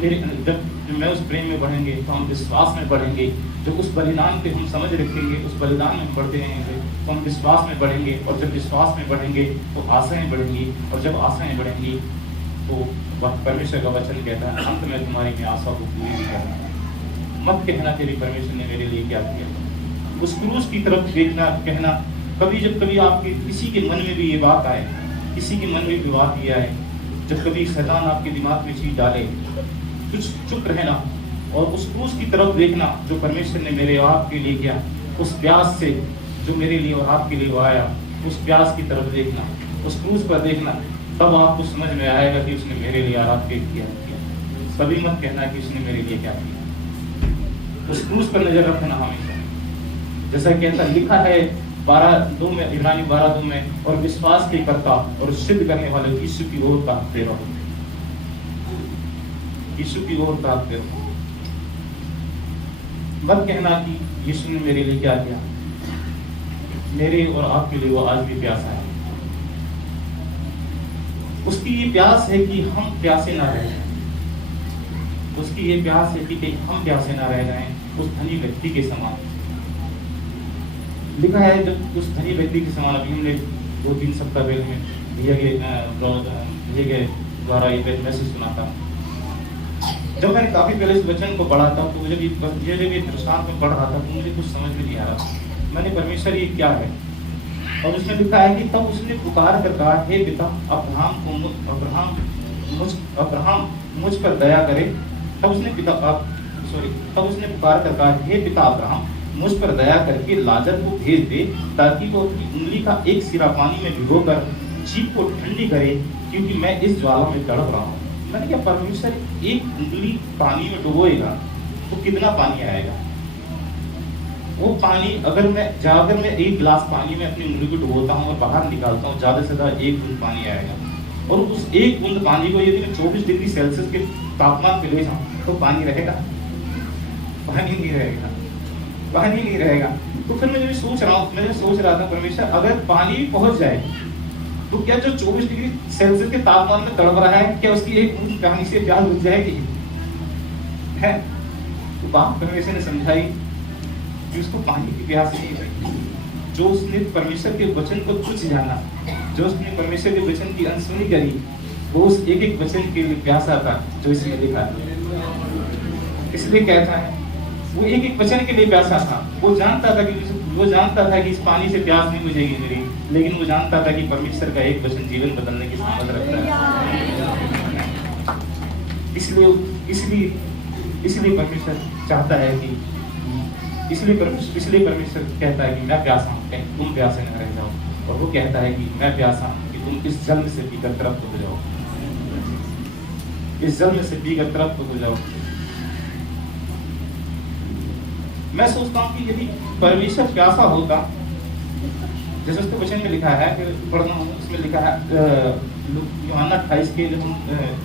मैं उस प्रेम में बढ़ेंगे तो हम विश्वास में बढ़ेंगे। जब उस बलिदान पे हम समझ रखेंगे, उस बलिदान में बढ़ते रहेंगे तो हम विश्वास में बढ़ेंगे, और जब विश्वास में बढ़ेंगे तो आशाएं बढ़ेंगी, और जब आशाएं बढ़ेंगी तो परमेश्वर का वचन कहता है अंत में तुम्हारी मैं आशा को पूरी भी करना। मत कहना तेरी परमेश्वर ने मेरे लिए क्या किया। उस क्रूस की तरफ देखना, कहना, कभी जब कभी आपके किसी के मन में भी ये बात आए, किसी के मन में भी बात ये आए, जब कभी शैतान आपके दिमाग में चीज डाले, कुछ चुप रहना और उस क्रूस की तरफ देखना जो परमेश्वर ने मेरे और आपके लिए किया, उस प्यास से जो मेरे लिए और आपके लिए वो आया, उस प्यास की तरफ देखना, उस क्रूस पर देखना, तब आपको समझ में आएगा कि उसने मेरे लिए और आपके लिए क्या किया। कभी मत कहना कि उसने मेरे लिए क्या किया। उस क्रूस पर नजर रखना हमेशा, जैसा कहता लिखा है 12:2 में, इब्रानी 12:2 में, और विश्वास के कर्ता और सिद्ध करने वाले यीशु की ओर ताकते रहो, यीशु की ओर ताकते रहो। मत कहना कि यीशु ने मेरे लिए क्या किया। मेरे और आपके लिए वो आज भी प्यासा है। उसकी ये प्यास है कि हम प्यासे ना रह जाएं, उसकी ये प्यास है कि हम प्यासे ना रह जाएं उस धनी व्यक्ति के समान। लिखा है जब उस धनी व्यक्ति के समान, अभी हमने 2-3 सप्ताह पहले में दिए गए द्वारा ये मैसेज सुना था। जब मैंने काफी पहले इस वचन को पढ़ा था तो मुझे भी दृष्टांत में पढ़ रहा था तो मुझे कुछ समझ में नहीं आ रहा। मैंने परमेश्वर ये क्या है, और उसमें लिखा है कि तब उसने पुकार कर कहा, हे पिता अब्राहम मुझ पर दया करे। तब उसने पुकार कर कहा, हे पिता अब्राहम मुझ पर दया करके लाजर को भेज दे, ताकि वो अपनी उंगली का एक सिरा पानी में भिगोकर जीभ को ठंडी करे, क्योंकि मैं इस ज्वाला में तड़प रहा हूँ। मैंने क्या, परमेश्वर एक उंगली पानी में डुबोएगा तो कितना पानी आएगा। वो पानी अगर मैं एक गिलास पानी में अपनी उंगली को डुबोता हूँ और बाहर निकालता हूँ, ज्यादा से ज्यादा 1 बूंद पानी आएगा। और उस 1 बूंद पानी को यदि मैं 24 डिग्री सेल्सियस के तापमान पे ले जाऊँ तो पानी रहेगा? पानी नहीं रहेगा, पानी नहीं रहेगा। तो फिर मैं सोच रहा था परमेश्वर, अगर पानी भी पहुंच जाए तो क्या जो 24 डिग्री सेल्सियस के तापमान में तड़प रहा है, क्या उसकी एक बूंद पानी से प्यास बुझ जाएगी? है तो बात परमेश्वर ने समझाई कि उसको पानी की प्यास नहीं है। जो उसने परमेश्वर के वचन को तुच्छ जाना, जो उसने परमेश्वर के वचन की अनसुनी करी, वो उस एक वचन के लिए प्यासा था जो इसमें लिखा है। इसलिए कहता है वो एक वचन के लिए प्यासा था। वो जानता था कि इस पानी से प्यास नहीं बुझेगी मेरी, लेकिन वो जानता था कि परमेश्वर का एक वचन जीवन बदलने की सामर्थ रखता है। इसलिए परमेश्वर चाहता है कि इसलिए परमेश्वर कहता है कि मैं प्यासा हूँ, तुम प्यासे न रह जाओ। और वो कहता है कि मैं प्यासा हूँ कि तुम इस जल में से पीकर तृप्त हो जाओ, इस जल में से पीकर तृप्त हो जाओ। मैं सोचता हूँ कि यदि परमेश्वर प्यासा होता, जैसे उसके वचन में लिखा है, पढ़ना उसमें लिखा है यूहन्ना 28 के जो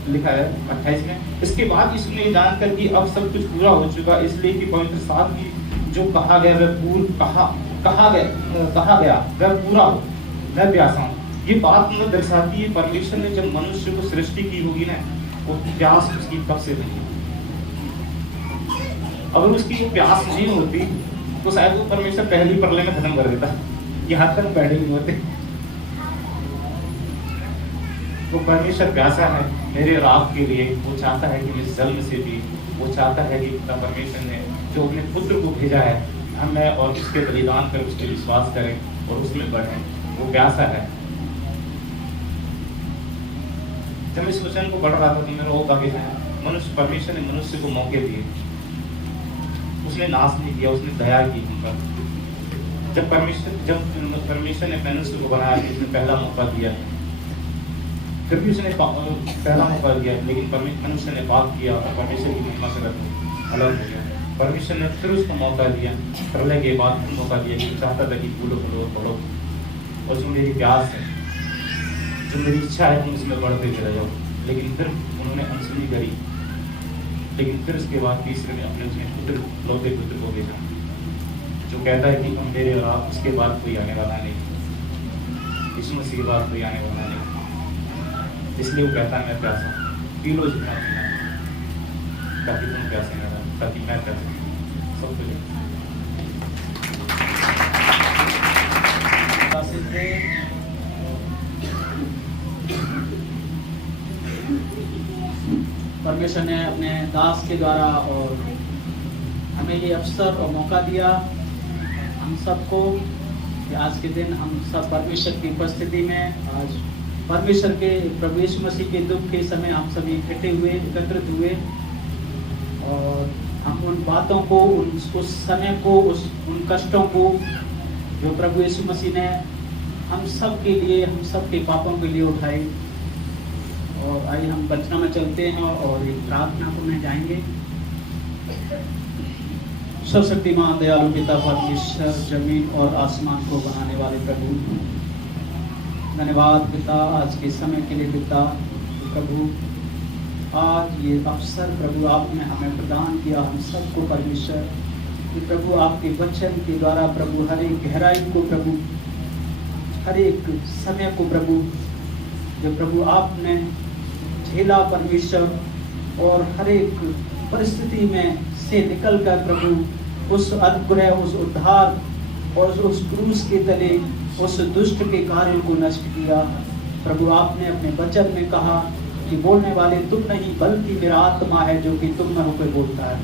लिखा है 28 में, इसके बाद यीशु ने जानकर कि अब सब कुछ पूरा हो चुका, इसलिए कि पवित्र शास्त्र में जो कहा गया वह पूरा हो, मैं प्यासा हूँ। ये बात मतलब दर्शाती है परमेश्वर ने जब मनुष्य को सृष्टि की होगी ना, वो प्यास उसकी कब से बनी। अगर उसकी वो प्यास नहीं होती तो शायद वो परमेश्वर पहली प्रलय में खत्म कर देता, यहाँ तक बैठे नहीं होते। वो परमेश्वर प्यासा है मेरे और आपके लिए। वो चाहता है कि मैं जल में से भी, वो चाहता है कि परमेश्वर ने जो अपने पुत्र को भेजा है, हम मैं और उसके बलिदान पर उसके विश्वास करें और उसमें बढ़ें। वो प्यासा है। जब इस वचन को पढ़ रहा था तो मेरा वो काफी परमेश्वर ने मनुष्य को मौके दिए, उसने नाश नहीं किया, उसने दया की उन पर। जब परमेश्वर ने मनुष्य को बनाया, उसने पहला मौका दिया, फिर भी उसने पहला मौका दिया, लेकिन मनुष्य ने पाप किया और परमेश्वर की महिमा से अलग हो गया। परमेश्वर ने फिर उसको मौका दिया, प्रलय के बाद फिर मौका दिया कि चाहता था कि पढ़ो और जो मेरी प्यास है, जो मेरी इच्छा है तुम इसमें बढ़ते चले जाओ। लेकिन फिर उन्होंने अनसुनी करी। लेकिन फिर उसके बाद तीसरे में अपने उसने लौटे पुत्र को भेजा, जो कहता है कि हम मेरे और आप, उसके बाद कोई आने वाला नहीं, यीशु मसीह के बाद कोई आने वाला नहीं। इसलिए वो कहता है मैं प्यासा, पी लो जितना पीना, ताकि तुम प्यासे न रहो, ताकि मैं प्यासे सब कुछ परमेश्वर ने अपने दास के द्वारा और हमें ये अवसर और मौका दिया हम सबको कि आज के दिन हम सब परमेश्वर की उपस्थिति में आज परमेश्वर के प्रभु यीशु मसीह के दुख के समय हम सभी इकट्ठे हुए, एकत्रित हुए और हम उन बातों को उस समय को उन कष्टों को जो प्रभु यीशु मसीह ने हम सब के लिए, हम सब के पापों के लिए उठाई। और आइए हम वचन में चलते हैं और एक प्रार्थना को में जाएंगे। सर्वशक्तिमान दयालु पिता परमेश्वर, जमीन और आसमान को बनाने वाले प्रभु, धन्यवाद पिता आज के समय के लिए पिता। प्रभु आज ये अवसर प्रभु आपने हमें प्रदान किया हम सबको परमेश्वर कि प्रभु आपके वचन के द्वारा प्रभु हर एक गहराई को प्रभु, हर एक समय को प्रभु जो प्रभु आपने झेला परमेश्वर और हर एक परिस्थिति में से निकलकर प्रभु उस अनुग्रह, उस उद्धार और उस क्रूस के तले उस दुष्ट के कार्य को नष्ट किया। प्रभु आपने अपने वचन में कहा कि बोलने वाले तुम नहीं बल्कि मेरा आत्मा है जो कि तुम में होकर बोलता है।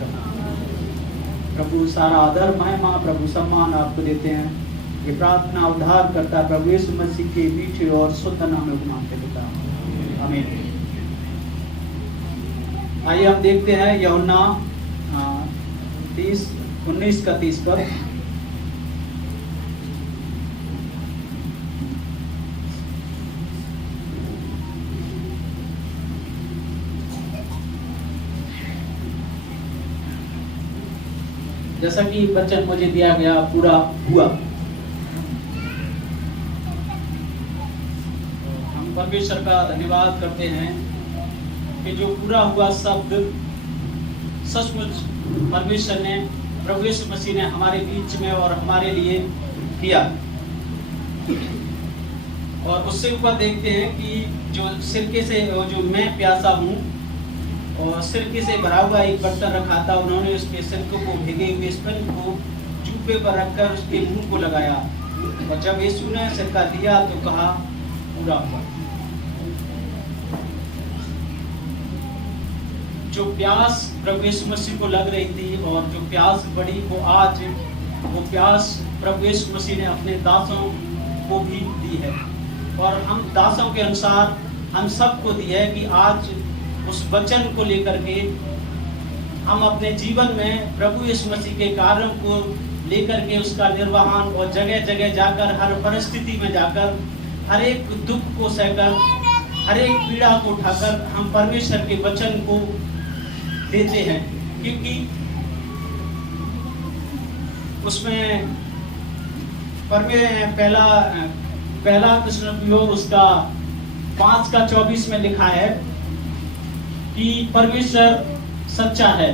प्रभु सारा आदर महिमा प्रभु सम्मान आपको देते हैं। ये प्रार्थना उद्धार करता है प्रभु यीशु मसीह के मीठे और शुद्ध नाम में मांगते पिता, आमीन। आइए हम देखते हैं यूहन्ना 19 का 30 पद। जैसा कि वचन मुझे दिया गया पूरा हुआ। हम परमेश्वर का धन्यवाद करते हैं कि जो पूरा हुआ शब्द सचमुच परमेश्वर ने, प्रभु यीशु मसीह ने हमारे बीच में और हमारे लिए किया। और उससे ऊपर देखते हैं कि जो सिरके से, जो मैं प्यासा हूँ और सिरके से भरा हुआ एक बर्तन रखा था, उन्होंने उसके सिरके को भीगे हुए स्पंज को जूबे पर रखकर उसके मुंह को लगाया और जब यीशु ने सिरका दिया तो कहा पूरा हुआ। जो प्यास प्रभु यीशु मसीह को लग रही थी और जो प्यास बढ़ी वो आज वो प्यास प्रभु यीशु मसीह ने अपने दासों को भी दी है और हम दासों के अनुसार हम सबको दी है कि आज उस वचन को लेकर के हम अपने जीवन में प्रभु यीशु मसीह के कार्यों को लेकर के उसका निर्वहन और जगह जगह जाकर हर परिस्थिति में जाकर हर एक दुख को सहकर हर एक पीड़ा को उठाकर हम परमेश्वर के वचन को देते हैं, क्योंकि उसमें पहला कृष्ण उसका 5:24 में लिखा है कि परमेश्वर सच्चा है।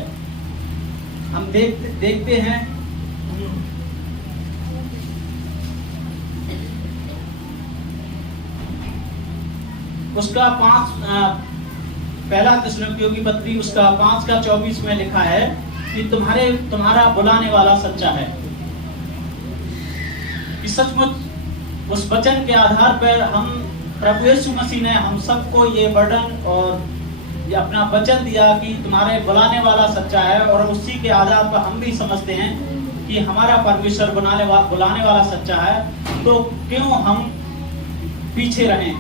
हम देखते हैं उसका पहला थिस्सलुनीकियों की पत्री उसका 5:24 में लिखा है कि तुम्हारा बुलाने वाला सच्चा है। कि सचमुच उस वचन के आधार पर हम प्रभु यीशु मसीह ने हम सबको ये बर्डन और ये अपना वचन दिया कि तुम्हारे बुलाने वाला सच्चा है और उसी के आधार पर हम भी समझते हैं कि हमारा परमेश्वर बुलाने वाला सच्चा है। तो क्यों हम पीछे रहें,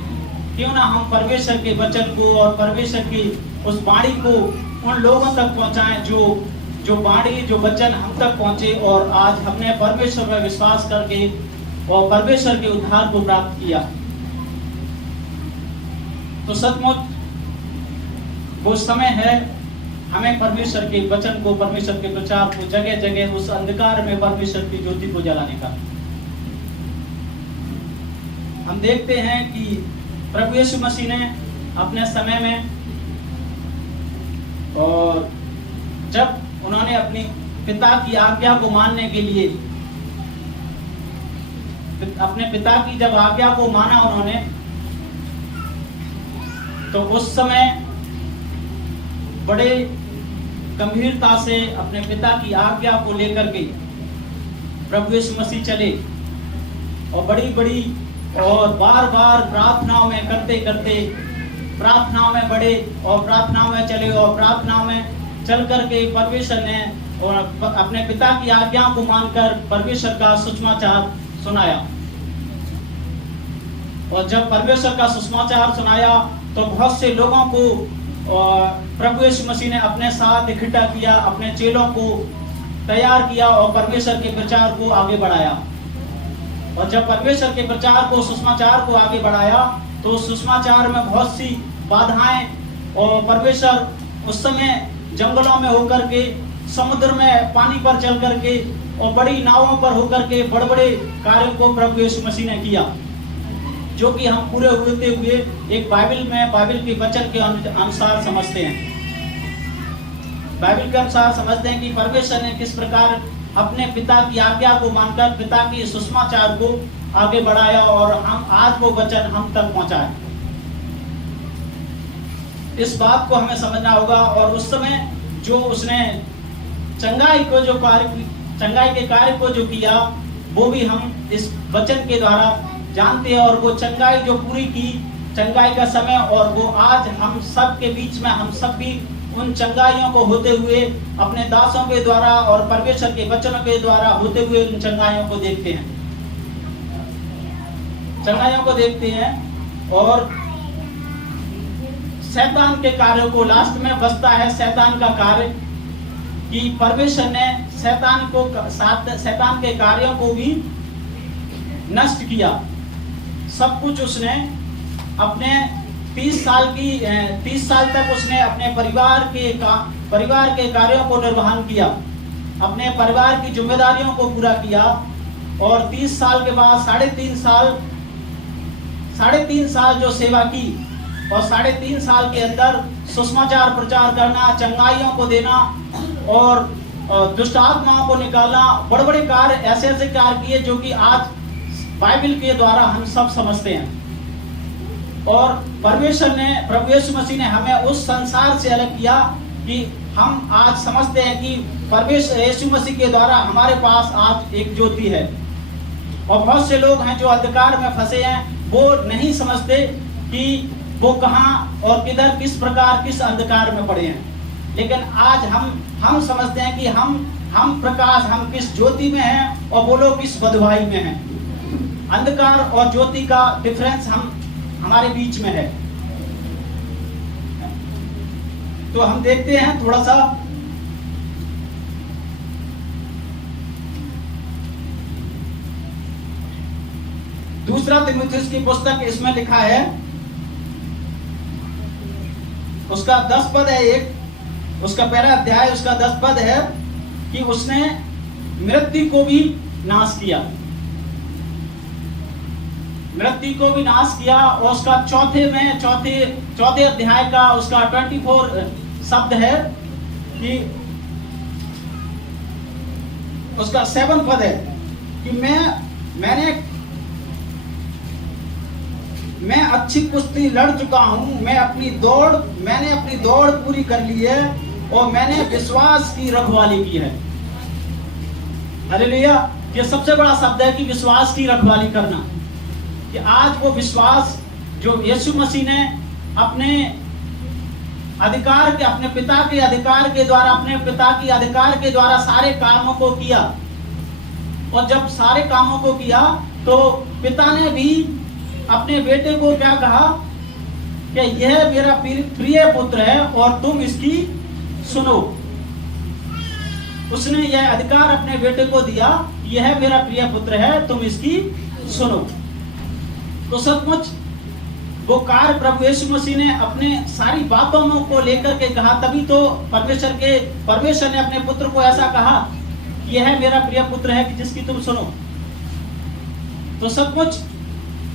क्यों ना हम परमेश्वर के वचन को और परमेश्वर की उस वाणी को उन लोगों तक पहुंचाएं जो वाणी जो वचन हम तक पहुंचे और आज हमने परमेश्वर पर विश्वास करके और परमेश्वर के उद्धार को प्राप्त किया। तो सचमुच वो समय है हमें परमेश्वर के वचन को, परमेश्वर के प्रचार को जगह जगह उस अंधकार में परमेश्वर की ज्योति को जलाने का। हम देखते हैं कि प्रभु यीशु मसीह ने अपने समय में और जब उन्होंने अपनी पिता की आज्ञा को मानने के लिए अपने पिता की जब आज्ञा को माना उन्होंने, तो उस समय बड़े गंभीरता से अपने पिता की आज्ञा को लेकर के प्रभु यीशु मसीह चले और बड़ी बड़ी और बार बार प्रार्थनाओं में करते करते प्रार्थनाओं में बढ़े और प्रार्थनाओं में चले और प्रार्थनाओं में चल करके परमेश्वर ने और अपने पिता की आज्ञा को मानकर परमेश्वर का सुसमाचार सुनाया। और जब परमेश्वर का सुसमाचार सुनाया तो बहुत से लोगों को प्रभु यीशु मसीह ने अपने साथ इकट्ठा किया, अपने चेलों को तैयार किया और परमेश्वर के प्रचार को आगे बढ़ाया। और जब परमेश्वर के प्रचार को सुसमाचार को आगे बढ़ाया तो सुसमाचार में बहुत सी बाधाएं और परमेश्वर उस समय जंगलों में होकर के, समुद्र में पानी पर चल करके और बड़ी नावों पर होकर के बड़े बड़े कार्यों को प्रभु यीशु मसीह ने किया, जो कि हम पूरे होते हुए एक बाइबल के वचन के अनुसार समझते हैं। बाइबल के अनुसार समझते हैं कि परमेश्वर ने किस प्रकार अपने पिता की आज्ञा को मानकर पिता की सुसमाचार को आगे बढ़ाया और हम आज वो वचन हम तक पहुंचाए। इस बात को हमें समझना होगा। और उस समय जो उसने चंगाई के कार्य को जो किया वो भी हम इस वचन के द्वारा जानते हैं। और वो चंगाई जो पूरी की, चंगाई का समय, और वो आज हम सब के बीच में हम सब भी उन चंगाइयों को होते हुए अपने दासों के द्वारा और परमेश्वर के वचनों के द्वारा होते हुए उन चंगाइयों को देखते हैं, चंगाइयों को देखते हैं। और शैतान के कार्यों को लास्ट में बचता है शैतान का कार्य, कि परमेश्वर ने शैतान के कार्यों को भी नष्ट किया। सब कुछ उसने अपने 30 साल तक उसने अपने परिवार के कार्यों को निर्वहन किया, अपने परिवार की जिम्मेदारियों को पूरा किया। और 30 साल के बाद 3.5 साल जो सेवा की और 3.5 साल के अंदर सुसमाचार प्रचार करना, चंगाइयों को देना और दुष्ट आत्माओं को निकालना, बड़े बड़े कार्य, ऐसे ऐसे कार्य किए जो कि आज बाइबल के द्वारा हम सब समझते हैं। और परमेश्वर ने, प्रभु यीशु मसीह ने हमें उस संसार से अलग किया कि हम आज समझते हैं कि परमेश्वर यीशु मसीह के द्वारा हमारे पास आज एक ज्योति है। और बहुत से लोग हैं जो अंधकार में फंसे हैं, वो नहीं समझते कि वो कहाँ और किधर, किस प्रकार, किस अंधकार में पड़े हैं। लेकिन आज हम समझते हैं कि हम प्रकाश, हम किस ज्योति में हैं और वो लोग किस बदवाई में हैं। अंधकार और ज्योति का डिफरेंस हमारे बीच में है। तो हम देखते हैं थोड़ा सा दूसरा तीमुथियुस की पुस्तक, इसमें लिखा है, उसका 10 पद है, उसका पहला अध्याय, उसका 10 पद है कि उसने मृत्यु को भी नाश किया, मृत्यु को भी नाश किया। और उसका चौथे अध्याय का उसका 24 शब्द है कि उसका 7 पद है कि मैं अच्छी कुश्ती लड़ चुका हूं, मैंने अपनी दौड़ पूरी कर ली है और मैंने विश्वास की रखवाली की है। हालेलुया। ये सबसे बड़ा शब्द है कि विश्वास की रखवाली करना, कि आज वो विश्वास जो यीशु मसीह ने अपने पिता के अधिकार के द्वारा, अपने पिता की अधिकार के द्वारा सारे कामों को किया। और जब सारे कामों को किया तो पिता ने भी अपने बेटे को क्या कहा कि यह मेरा प्रिय पुत्र है और तुम इसकी सुनो। उसने यह अधिकार अपने बेटे को दिया, यह मेरा प्रिय पुत्र है, तुम इसकी सुनो। तो सचमुच वो कार्य प्रभु यीशु मसीह ने अपने सारी बातों को लेकर के कहा, तभी तो परमेश्वर ने अपने पुत्र को ऐसा कहा, यह मेरा प्रिय पुत्र है कि जिसकी तुम सुनो। तो सचमुच,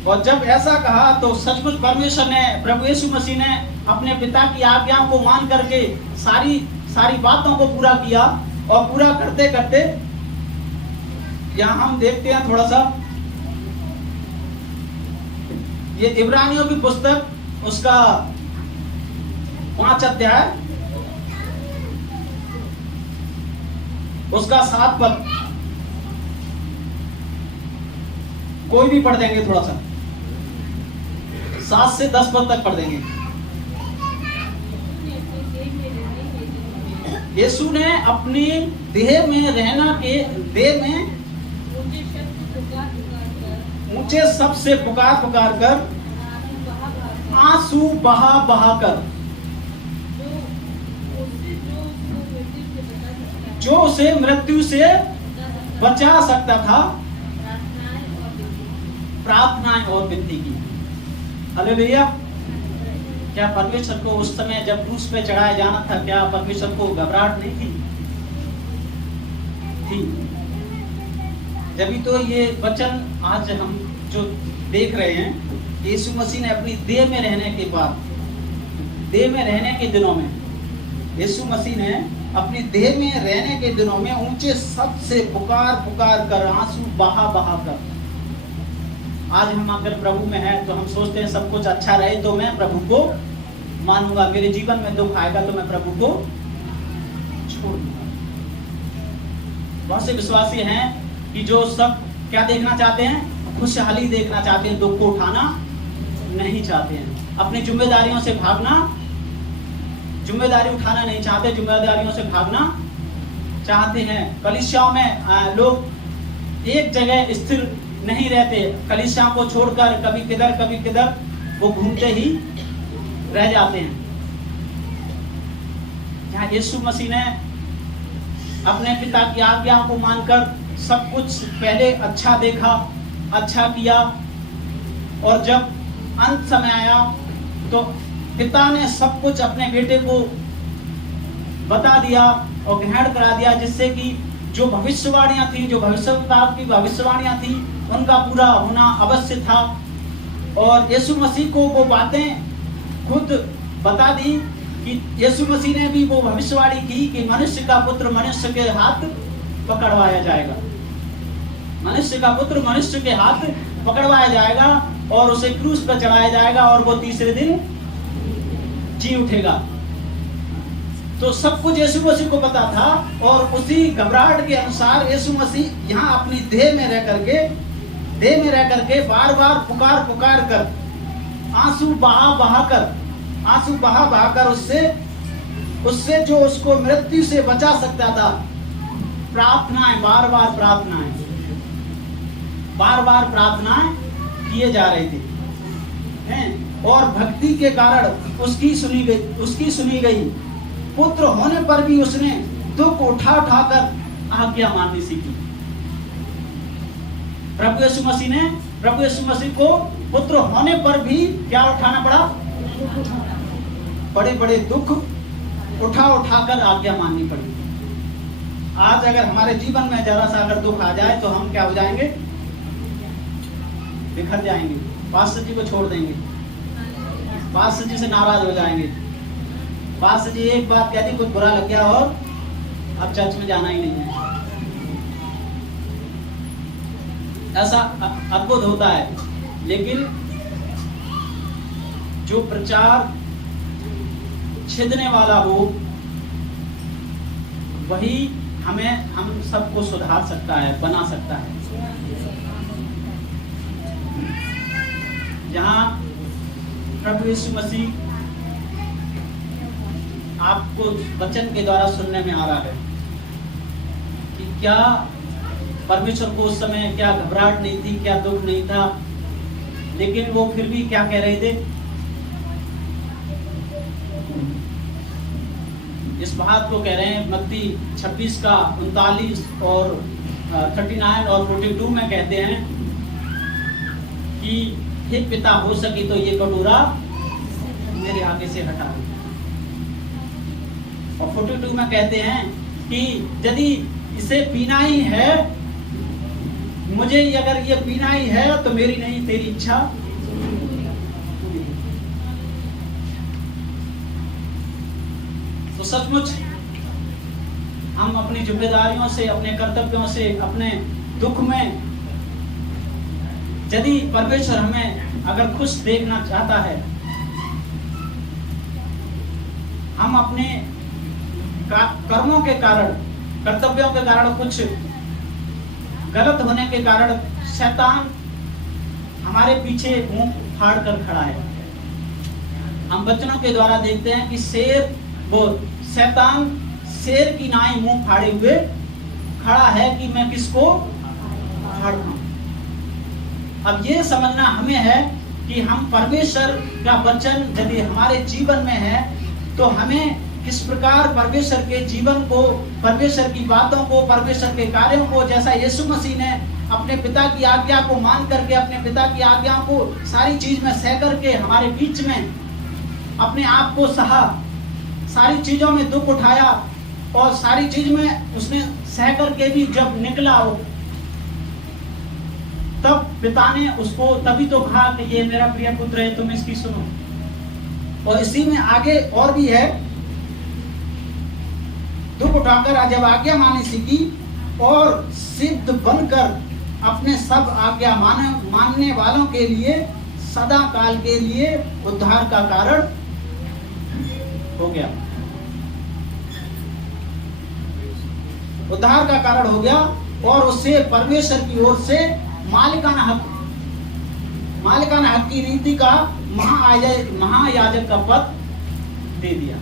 और जब ऐसा कहा तो सचमुच परमेश्वर ने, प्रभु यीशु मसीह ने अपने पिता की आज्ञाओं को मान करके सारी बातों को पूरा किया। और पूरा करते करते यहाँ हम देखते हैं थोड़ा सा, ये इब्रानियों की पुस्तक, उसका 5 अध्याय उसका 7 पद कोई भी पढ़ देंगे, थोड़ा सा 7 से 10 पद तक पढ़ देंगे। यीशु ने अपनी देह में रहना के देह में ऊंचे शब्द से पुकार पुकार कर, आंसू बहा बहा कर, जो उसे मृत्यु से बचा सकता था, प्रार्थनाएं और विनती की। हालेलुया। क्या परमेश्वर को उस समय जब क्रूस पे चढ़ाया जाना था, क्या परमेश्वर को घबराहट नहीं थी? थी। जब तो ये वचन आज हम जो देख रहे हैं, यीशु मसीह ने अपनी देह में रहने के बाद, देह में रहने के दिनों में, यीशु मसीह ने अपनी देह में रहने के दिनों में ऊंचे शब्द से पुकार पुकार कर, आंसू बहा बहा कर। आज हम अगर प्रभु में हैं तो हम सोचते हैं सब कुछ अच्छा रहे तो मैं प्रभु को मानूंगा, मेरे जीवन में दुख आएगा तो मैं प्रभु को छोड़ दूंगा। बहुत से विश्वासी हैं कि जो सब क्या देखना चाहते हैं, खुशहाली देखना चाहते हैं, दुख को उठाना नहीं चाहते हैं, अपनी जिम्मेदारियों से भागना, जिम्मेदारी उठाना नहीं चाहते, जिम्मेदारियों से भागना चाहते हैं। कलीसियाओं में लोग एक जगह स्थिर नहीं रहते, कलीसियाओं को छोड़कर कभी किधर वो घूमते ही रह जाते हैं। जहाँ यीशु मसीह ने अपने पिता की आज्ञा को मानकर सब कुछ पहले अच्छा देखा, अच्छा किया, और जब अंत समय आया तो पिता ने सब कुछ अपने बेटे को बता दिया और ग्रहण करा दिया, जिससे कि जो भविष्यवाणियां थी, जो भविष्यवक्ता की भविष्यवाणियां थी, उनका पूरा होना अवश्य था। और यीशु मसीह को वो बातें खुद बता दी कि यीशु मसीह ने भी वो भविष्यवाणी की कि मनुष्य का पुत्र मनुष्य के हाथ पकड़वाया जाएगा, मनुष्य का पुत्र मनुष्य के हाथ पकड़वाया जाएगा और उसे क्रूस पर चढ़ाया जाएगा और वो तीसरे दिन जी उठेगा। तो सब कुछ यीशु मसीह को पता था, और उसी घबराहट के अनुसार यीशु मसीह यहाँ अपनी देह में रह करके बार बार पुकार कर, आंसू बहा बहा कर उससे जो उसको मृत्यु से बचा सकता था, बार बार प्रार्थनाएं किए जा रहे थे हैं? और भक्ति के कारण उसकी सुनी गई। पुत्र होने पर भी उसने दुख उठा कर आज्ञा माननी सीखी। प्रभु यीशु मसीह को पुत्र होने पर भी क्या उठाना पड़ा? बड़े बड़े दुख उठा कर आज्ञा माननी पड़ी। आज अगर हमारे जीवन में जरा सा अगर दुख आ जाए तो हम क्या हो जाएंगे? बिखर जाएंगे, पास्टर जी को छोड़ देंगे, पास्टर जी से नाराज हो जाएंगे, पास्टर जी एक बात कहती, कुछ बुरा लग गया और अब चर्च में जाना ही नहीं है। ऐसा अद्भुत होता है। लेकिन जो प्रचार छिदने वाला हो, वही हम सबको सुधार सकता है, बना सकता है। जहाँ प्रभु यीशु मसीह आपको वचन के द्वारा सुनने में आ रहा है कि क्या परमेश्वर को उस समय क्या घबराहट नहीं थी, क्या दुख नहीं था, लेकिन वो फिर भी क्या कह रहे थे? इस बात को कह रहे हैं मत्ती 26 का 39 और 39 और 42 में कहते हैं कि हे पिता, हो सके तो ये कटोरा मेरे आगे से हटा दो। और 42 में कहते हैं कि यदि इसे पीना ही है, मुझे अगर ये पीना ही है तो मेरी नहीं तेरी इच्छा। तो सचमुच हम अपनी जिम्मेदारियों से, अपने कर्तव्यों से, अपने दुख में, यदि परमेश्वर हमें अगर खुश देखना चाहता है, हम अपने कर्मों के कारण कर्तव्यों के कारण, कुछ गलत होने के कारण शैतान हमारे पीछे मुंह फाड़ कर खड़ा है। हम बच्चों के द्वारा देखते हैं कि शैतान शेर की नाई मुंह फाड़े हुए खड़ा है कि मैं किसको फाड़ दूं। अब ये समझना हमें है कि हम परमेश्वर का वचन यदि हमारे जीवन में है तो हमें किस प्रकार परमेश्वर के जीवन को, परमेश्वर की बातों को, परमेश्वर के कार्यों को, जैसा यीशु मसीह ने अपने पिता की आज्ञा को मान करके, अपने पिता की आज्ञाओं को सारी चीज में सह करके हमारे बीच में अपने आप को सहा, सारी चीजों में दुख उठाया और सारी चीज में उसने सह करके भी जब निकला तब पिता ने उसको तभी तो कहा कि ये मेरा प्रिय पुत्र है, तुम इसकी सुनो। और इसी में आगे और भी है, दुख उठाकर जब आज्ञा मानी सीखी और सिद्ध बनकर अपने सब आज्ञा मानने वालों के लिए सदा काल के लिए उद्धार का कारण हो गया। उद्धार का कारण हो गया और उससे परमेश्वर की ओर से मालिकाना हक की रीति का महायाजक का पद दे दिया।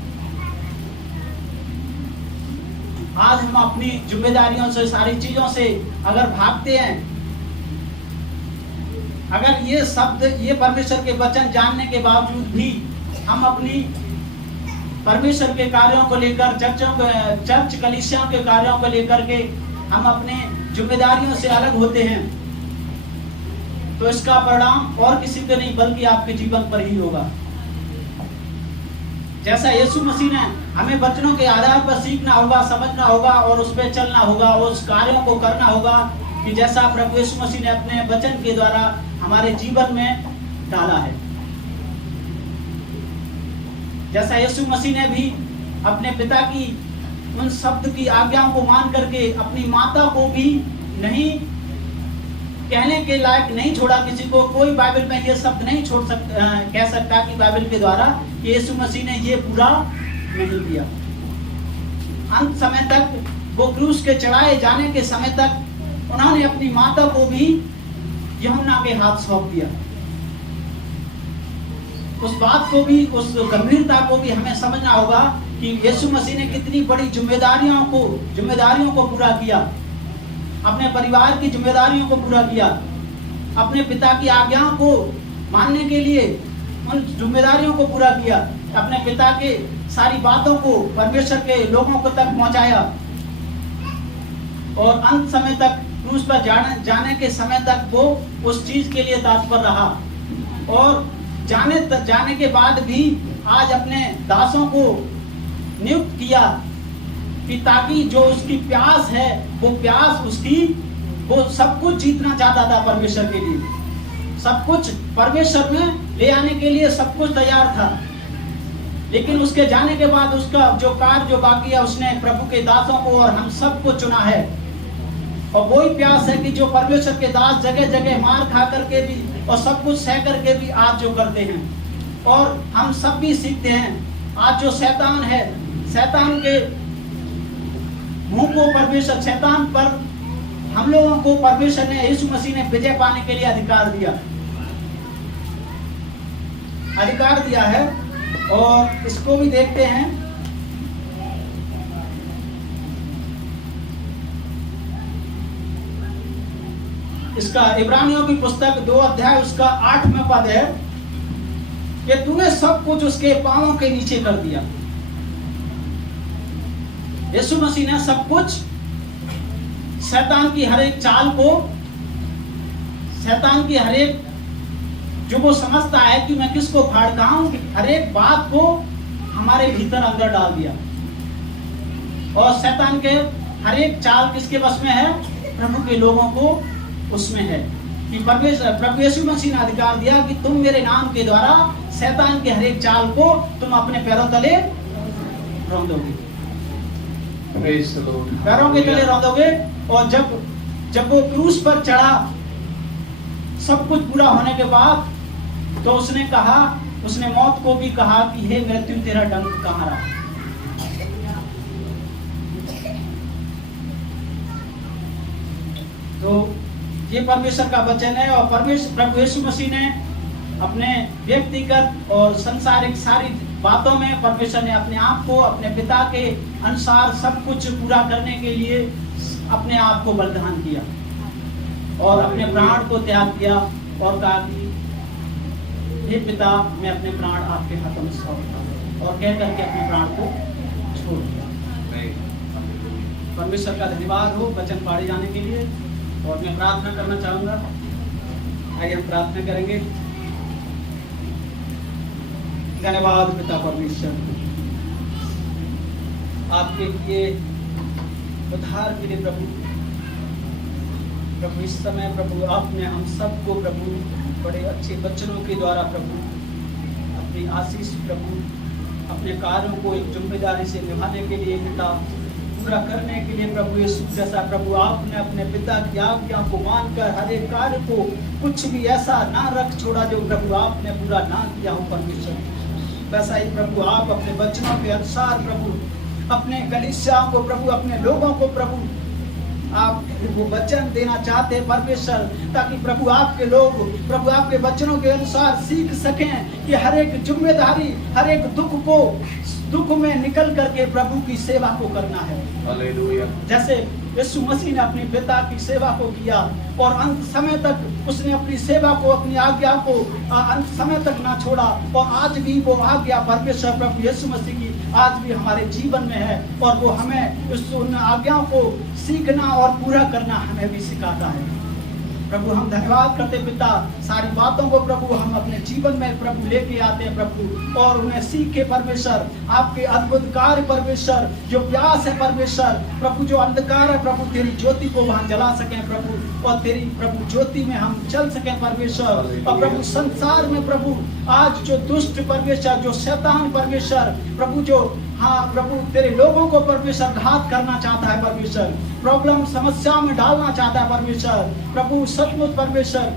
आज हम अपनी जिम्मेदारियों से, सारी चीजों से अगर भागते हैं, अगर ये शब्द, ये परमेश्वर के वचन जानने के बावजूद भी हम अपनी परमेश्वर के कार्यों को लेकर, चर्च कलीसियाओं के कार्यों को लेकर के हम अपने जिम्मेदारियों से अलग होते हैं, तो इसका परिणाम और किसी पे नहीं बल्कि आपके जीवन पर ही होगा। जैसा यीशु मसीह ने हमें वचनों के आधार पर सीखना होगा, समझना होगा और उस पर चलना होगा, उस कार्यों को करना होगा कि जैसा प्रभु यीशु मसीह ने अपने वचन के द्वारा हमारे जीवन में डाला है। जैसा यीशु मसीह ने भी अपने पिता की उन शब्द की आज्ञाओं को मान करके अपनी माता को भी नहीं कहने के लायक नहीं छोड़ा किसी को। कोई बाइबल में ये शब्द नहीं कह सकता कि बाइबल के द्वारा कि यीशु मसीह ने ये पूरा नहीं किया। अंत समय तक, वो क्रूस के चढ़ाए जाने के समय तक उन्होंने अपनी माता को भी यूहन्ना के हाथ सौंप दिया। उस बात को भी, उस गंभीरता को भी हमें समझना होगा कि यीशु मसीह ने कितनी बड़ी जिम्मेदारियों को पूरा किया, अपने परिवार की जिम्मेदारियों को पूरा किया, अपने पिता की आज्ञाओं को मानने के लिए उन जिम्मेदारियों को पूरा किया, अपने पिता के सारी बातों को परमेश्वर के लोगों को तक पहुंचाया और अंत समय तक, क्रूस पर जाने के समय तक वो उस चीज के लिए तत्पर रहा। और जाने के बाद भी आज अपने दासों को नियुक्त किया कि ताकि जो उसकी प्यास है, वो प्यास उसकी, वो सब कुछ जीतना चाहता था परमेश्वर के लिए, सब कुछ परमेश्वर में ले आने के लिए सब कुछ तैयार था। लेकिन उसके जाने के बाद उसका जो कार्य जो बाकी है, उसने प्रभु के दासों को और हम सबको चुना है। और वही प्यास है कि जो परमेश्वर के दास जगह जगह मार खा करके भी और सब कुछ सह करके भी आज जो करते हैं, और हम सब भी सीखते हैं। आज जो शैतान है, शैतान के मुंह को परमेश्वर, शैतान पर हम लोगों को परमेश्वर ने, यीशु मसीह ने विजय पाने के लिए अधिकार दिया है। और इसको भी देखते हैं, इसका इब्रानियों की पुस्तक 2 अध्याय उसका 8वां पद है कि तूने सब कुछ उसके पांवों के नीचे कर दिया। यीशु मसीह ने सब कुछ, शैतान की हर एक चाल को, शैतान की हर एक जो वो समझता है कि मैं किसको फाड़ता हूं, हर एक बात को हमारे भीतर अंदर डाल दिया। और शैतान के हर एक चाल किसके बस में है? प्रभु के लोगों को उसमें है कि प्रभु यीशु मसीह ने अधिकार दिया कि तुम मेरे नाम के द्वारा शैतान के हर एक चाल को तुम अपने पैरों तले रौंद दोगे, पैरों के तले रौंद दोगे। और जब वो क्रूस पर चढ़ा, सब कुछ पूरा होने के बाद, तो उसने कहा, उसने मौत को भी कहा कि हे मृत्यु तेरा डंक कहाँ रहा। तो ये परमेश्वर का वचन है, और परमेश्वर प्रभु यीशु मसीह ने अपने व्यक्तिगत और संसारिक सारी बातों में परमेश्वर ने अपने आप को अपने पिता के अनुसार सब कुछ पूरा करने के लिए अपने आप को बलिदान किया और अपने प्राण को त्याग किया और कहा कि हे पिता, मैं अपने प्राण आपके हाथों में सौंपता हूं, और कह करके अपने प्राण को छोड़ दिया। परमेश्वर का धन्यवाद हो वचन पढ़े जाने के लिए। और मैं प्रार्थना करना चाहूंगा, आइए हम प्रार्थना करेंगे। धन्यवाद पिता परमेश्वर, आपके लिए उद्धार के लिए प्रभु इस समय प्रभु आपने हम सबको प्रभु बड़े अच्छे वचनों के द्वारा प्रभु अपनी आशीष प्रभु अपने कार्यों को एक जिम्मेदारी से निभाने के लिए पिता पूरा करने के लिए प्रभु यीशु जैसा प्रभु आपने अपने पिता की आज्ञा को मानकर हर एक कार्य को कुछ भी ऐसा ना रख छोड़ा जो प्रभु आपने पूरा ना किया हो परमेश्वर, वैसा ही प्रभु आप अपने वचनों के अनुसार प्रभु अपने कलीसिया को प्रभु अपने लोगों को प्रभु आप वो वचन देना चाहते हैं परमेश्वर, ताकि प्रभु आपके लोग प्रभु आपके वचनों के अनुसार सीख सकें कि हर एक जिम्मेदारी हर एक दुख में निकल करके प्रभु की सेवा को करना है। हालेलुया। जैसे यीशु मसीह ने अपने पिता की सेवा को किया और अंत समय तक उसने अपनी सेवा को अपनी आज्ञा को अंत समय तक ना छोड़ा, और आज भी वो आज्ञा परमेश्वर प्रभु यीशु मसीह की आज भी हमारे जीवन में है, और वो हमें उन आज्ञाओं को सीखना और पूरा करना हमें भी सिखाता है। प्रभु हम धन्यवाद करते पिता, सारी बातों को प्रभु हम अपने जीवन में प्रभु लेके आते हैं प्रभु, और उन्हें सीख के परमेश्वर आपके अद्भुत कार्य परमेश्वर जो प्यास है परमेश्वर प्रभु जो अंधकार है प्रभु तेरी ज्योति को वहां जला सकें प्रभु, और तेरी प्रभु ज्योति में हम चल सकें परमेश्वर। और प्रभु संसार में प्रभु आज जो दुष्ट परमेश्वर जो शैतान परमेश्वर प्रभु जो हाँ प्रभु तेरे लोगों को परमेश्वर घात करना चाहता है परमेश्वर, प्रॉब्लम समस्या में डालना चाहता है परमेश्वर प्रभु सचमुच परमेश्वर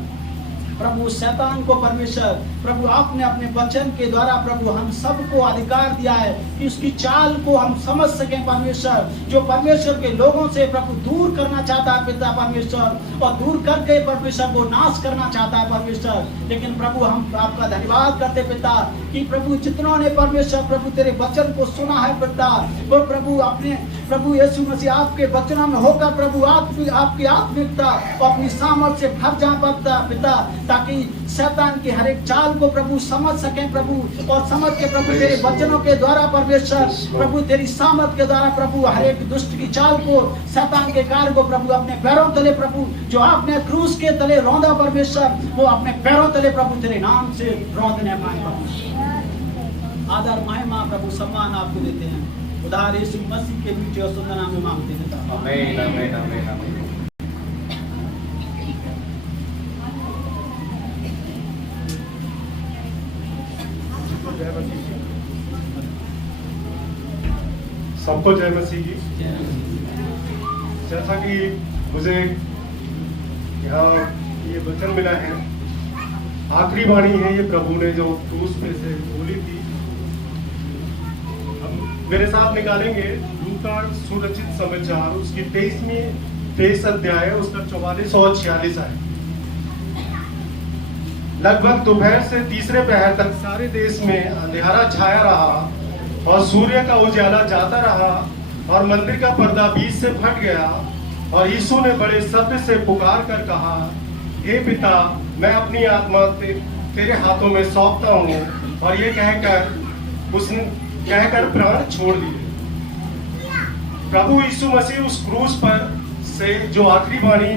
प्रभु शैतान को परमेश्वर प्रभु आपने अपने वचन के द्वारा प्रभु हम सबको अधिकार दिया है कि उसकी चाल को हम समझ सकें परमेश्वर, जो परमेश्वर के लोगों से प्रभु दूर करना चाहता है पिता परमेश्वर, और दूर करके परमेश्वर को नाश करना चाहता है परमेश्वर। लेकिन प्रभु हम आपका धन्यवाद करते पिता कि प्रभु जितनों ने परमेश्वर प्रभु तेरे वचन को सुना है पिता, वो प्रभु अपने प्रभु यीशु मसीह आपके वचनों में होकर प्रभु आपकी आत्मिकता और अपनी सामर्थ्य से भर जा पाता पिता, ताकि शैतान की हर एक चाल को प्रभु समझ सकें प्रभु, और समझ के प्रभु तेरे वचनों के द्वारा परमेश्वर प्रभु तेरी सामर्थ के द्वारा प्रभु हर एक दुष्ट की चाल को शैतान के कार्य को प्रभु अपने पैरों तले प्रभु जो आपने क्रूस के तले रौंदा परमेश्वर वो अपने पैरों तले प्रभु तेरे नाम से रौंदने पाए प्रभु। आदर महिमा प्रभु सम्मान आपको देते हैं, उद्धार यीशु मसीह के मीठे और सुंदर नाम में मांगते हैं। आमीन आमीन आमीन आमीन। सबको जय मसीह की। जैसा कि मुझे यहाँ ये वचन मिला है, आखिरी वाणी है ये प्रभु ने जो क्रूस पे से बोली थी। हम मेरे साथ निकालेंगे लूका सुरचित समाचार उसकी 23 अध्याय उसका 44 और 46 है। लगभग दोपहर से तीसरे पहर तक सारे देश में अंधेरा छाया रहा और सूर्य का उजाला जाता रहा और मंदिर का पर्दा बीच से फट गया, और यीशु ने बड़े शब्द से पुकार कर कहा, हे पिता, मैं अपनी आत्मा तेरे हाथों में सौंपता हूँ। और ये कहकर उसने प्राण छोड़ दिए। प्रभु यीशु मसीह उस क्रूस पर से जो आखिरी वाणी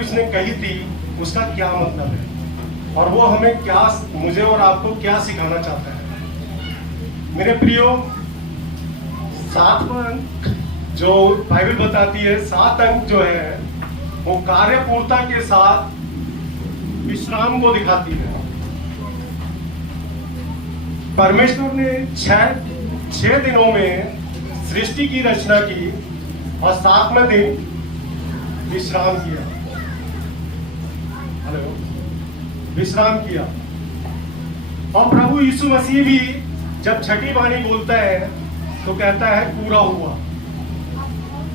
उसने कही थी उसका क्या मतलब है, और वो हमें क्या मुझे और आपको क्या सिखाना चाहता है। मेरे प्रियो, 7वां अंक जो बाइबल बताती है, 7 अंक जो है वो कार्यपूर्ता के साथ विश्राम को दिखाती है। परमेश्वर ने 6 दिनों में सृष्टि की रचना की और 7वें दिन विश्राम किया। हेलो, विश्राम किया। और प्रभु यीशु मसीह भी जब छठी वाणी बोलता है तो कहता है पूरा हुआ।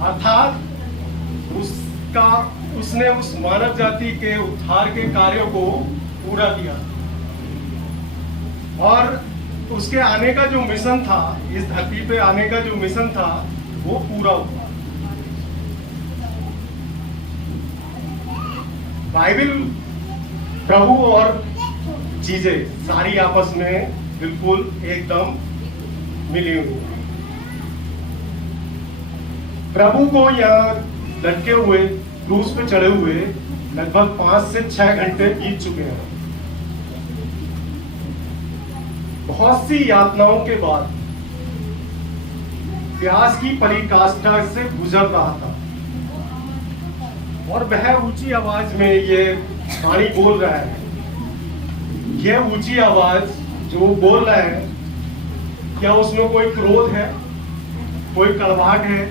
अर्थात उसने उस मानव जाति के उद्धार के कार्यों को पूरा किया और उसके आने का जो मिशन था, इस धरती पे आने का जो मिशन था, वो पूरा हुआ। बाइबल, प्रभु और चीजें सारी आपस में बिल्कुल एकदम मिली हुई है। प्रभु को यहाँ लटके हुए, क्रूस पे चढ़े हुए लगभग 5 से 6 घंटे बीत चुके हैं। बहुत सी यातनाओं के बाद प्यास की पराकाष्ठा से गुजर रहा था और वह ऊंची आवाज में ये वाणी बोल रहा है। यह ऊंची आवाज जो बोल रहा है, क्या उसमें कोई क्रोध है, कोई कड़वाहट है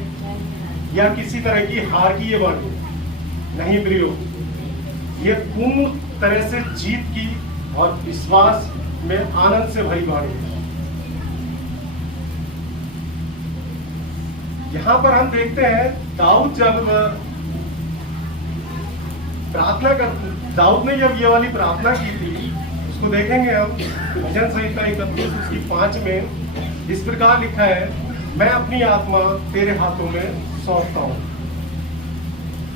या किसी तरह की हार की ये वाणी? नहीं प्रियो, ये पूर्ण तरह से जीत की और विश्वास में आनंद से भरी वाणी है। यहां पर हम देखते हैं दाऊद ने जब ये वाली प्रार्थना की थी, उसको देखेंगे हम भजन संहिता 31 उसकी 5 में इस प्रकार लिखा है, मैं अपनी आत्मा तेरे हाथों में सौंपता हूं।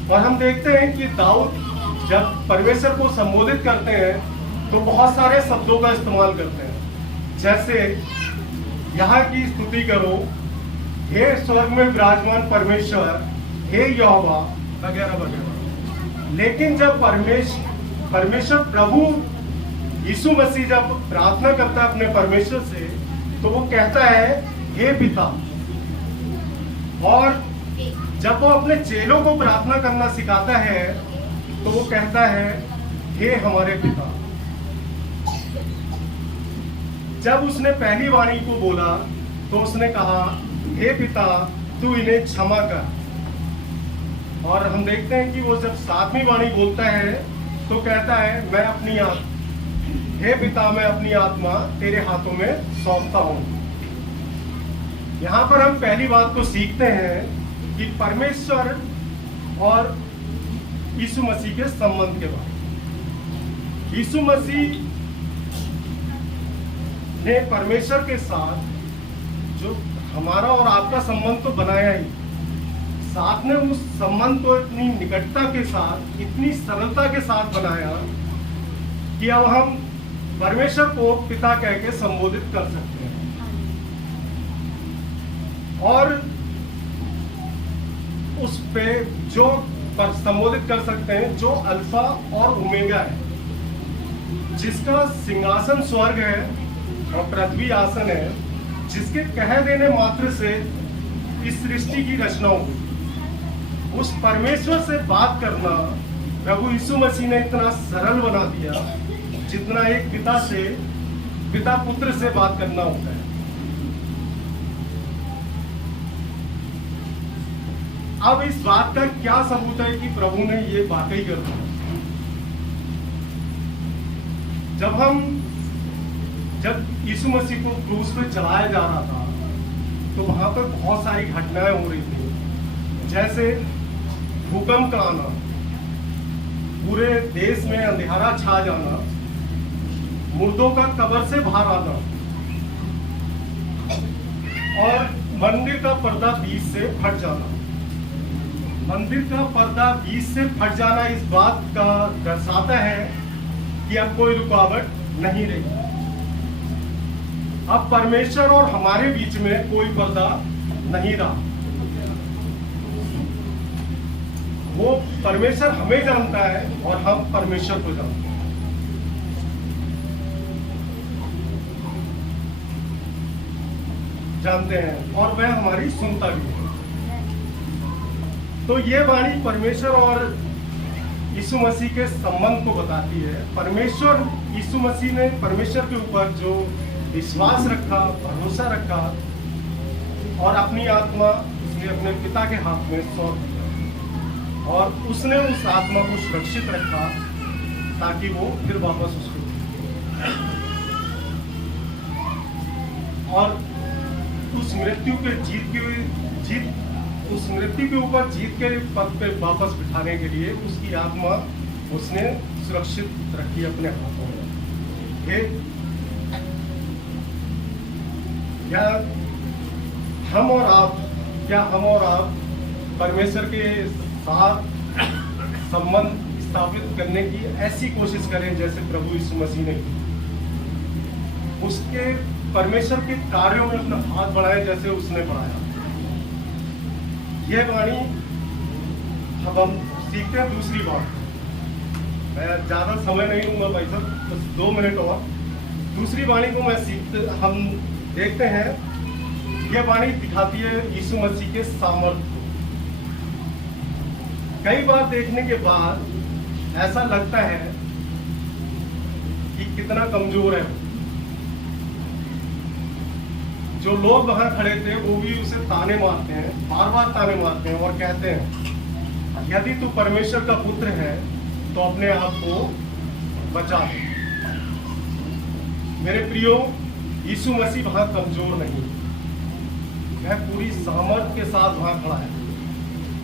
और हम देखते हैं कि दाऊद जब परमेश्वर को संबोधित करते हैं तो बहुत सारे शब्दों का इस्तेमाल करते हैं, जैसे यहाँ की स्तुति करो, हे स्वर्ग में विराजमान परमेश्वर, हे यहोवा, वगैरह वगैरह। लेकिन जब परमेश्वर प्रभु यीशु मसीह जब प्रार्थना करता है अपने परमेश्वर से, तो वो कहता है हे पिता। और जब वो अपने चेलों को प्रार्थना करना सिखाता है तो वो कहता है हे हमारे पिता। जब उसने पहली वाणी को बोला तो उसने कहा हे पिता, तू इन्हें क्षमा कर। और हम देखते हैं कि वो जब 7वीं वाणी बोलता है तो कहता है मैं अपनी हे पिता, मैं अपनी आत्मा तेरे हाथों में सौंपता हूं। यहां पर हम पहली बात को सीखते हैं कि परमेश्वर और यीशु मसीह के संबंध के बारे। यीशु मसीह ने परमेश्वर के साथ जो हमारा और आपका संबंध तो बनाया ही, साथ में उस संबंध को इतनी निकटता के साथ, इतनी सरलता के साथ बनाया कि अब हम परमेश्वर को पिता कह के संबोधित कर सकते हैं। और उस पे जो संबोधित कर सकते हैं जो अल्फा और ओमेगा है, जिसका सिंहासन स्वर्ग है और पृथ्वी आसन है, जिसके कह देने मात्र से इस सृष्टि की रचना हुई। उस परमेश्वर से बात करना प्रभु यीशु मसीह ने इतना सरल बना दिया, जितना एक पिता पुत्र से बात करना होता है। अब इस बात का क्या सबूत है कि प्रभु ने ये वाकई कर दिया? जब यीशु मसीह को क्रूस पे चलाया जा रहा था तो वहां पर बहुत सारी घटनाएं हो रही थी, जैसे भूकंप का आना, पूरे देश में अंधेरा छा जाना, मुर्दों का कब्र से बाहर आना और मंदिर का पर्दा बीच से फट जाना। मंदिर का पर्दा बीच से फट जाना इस बात का दर्शाता है कि अब कोई रुकावट नहीं रही। अब परमेश्वर और हमारे बीच में कोई पर्दा नहीं रहा। वो परमेश्वर हमें जानता है और हम परमेश्वर को जानते हैं। और वह हमारी सुनता भी है। तो ये वाणी परमेश्वर और यीशु मसीह के संबंध को बताती है। परमेश्वर यीशु मसीह ने परमेश्वर के ऊपर जो विश्वास रखा, भरोसा रखा और अपनी आत्मा उसने अपने पिता के हाथ में सौंप दिया और उसने उस आत्मा को सुरक्षित रखा ताकि वो फिर वापस उसको और उस मृत्यु के जीत उस मृत्यु के ऊपर जीत के पद पे वापस बिठाने के लिए उसकी आत्मा उसने सुरक्षित रखी अपने हाथों में। ये क्या हम और आप परमेश्वर के साथ संबंध स्थापित करने की ऐसी कोशिश करें जैसे प्रभु यीशु मसीह ने की। उसके परमेश्वर के कार्यों में अपना हाथ बढ़ाए जैसे उसने बढ़ाया। यह वाणी अब हम सीखते हैं दूसरी बात। मैं ज्यादा समय नहीं लूंगा भाई साहब, बस 2 मिनट और। दूसरी वाणी को हम देखते हैं। यह वाणी दिखाती है यीशु मसीह के सामर्थ्य को। कई बार देखने के बाद ऐसा लगता है कि कितना कमजोर है। जो लोग वहां खड़े थे वो भी उसे ताने मारते हैं, बार बार ताने मारते हैं और कहते हैं यदि तू परमेश्वर का पुत्र है तो अपने आप को बचा ले। मेरे प्रियो, यीशु मसीह वहां कमजोर नहीं, वह पूरी सामर्थ के साथ वहां खड़ा है।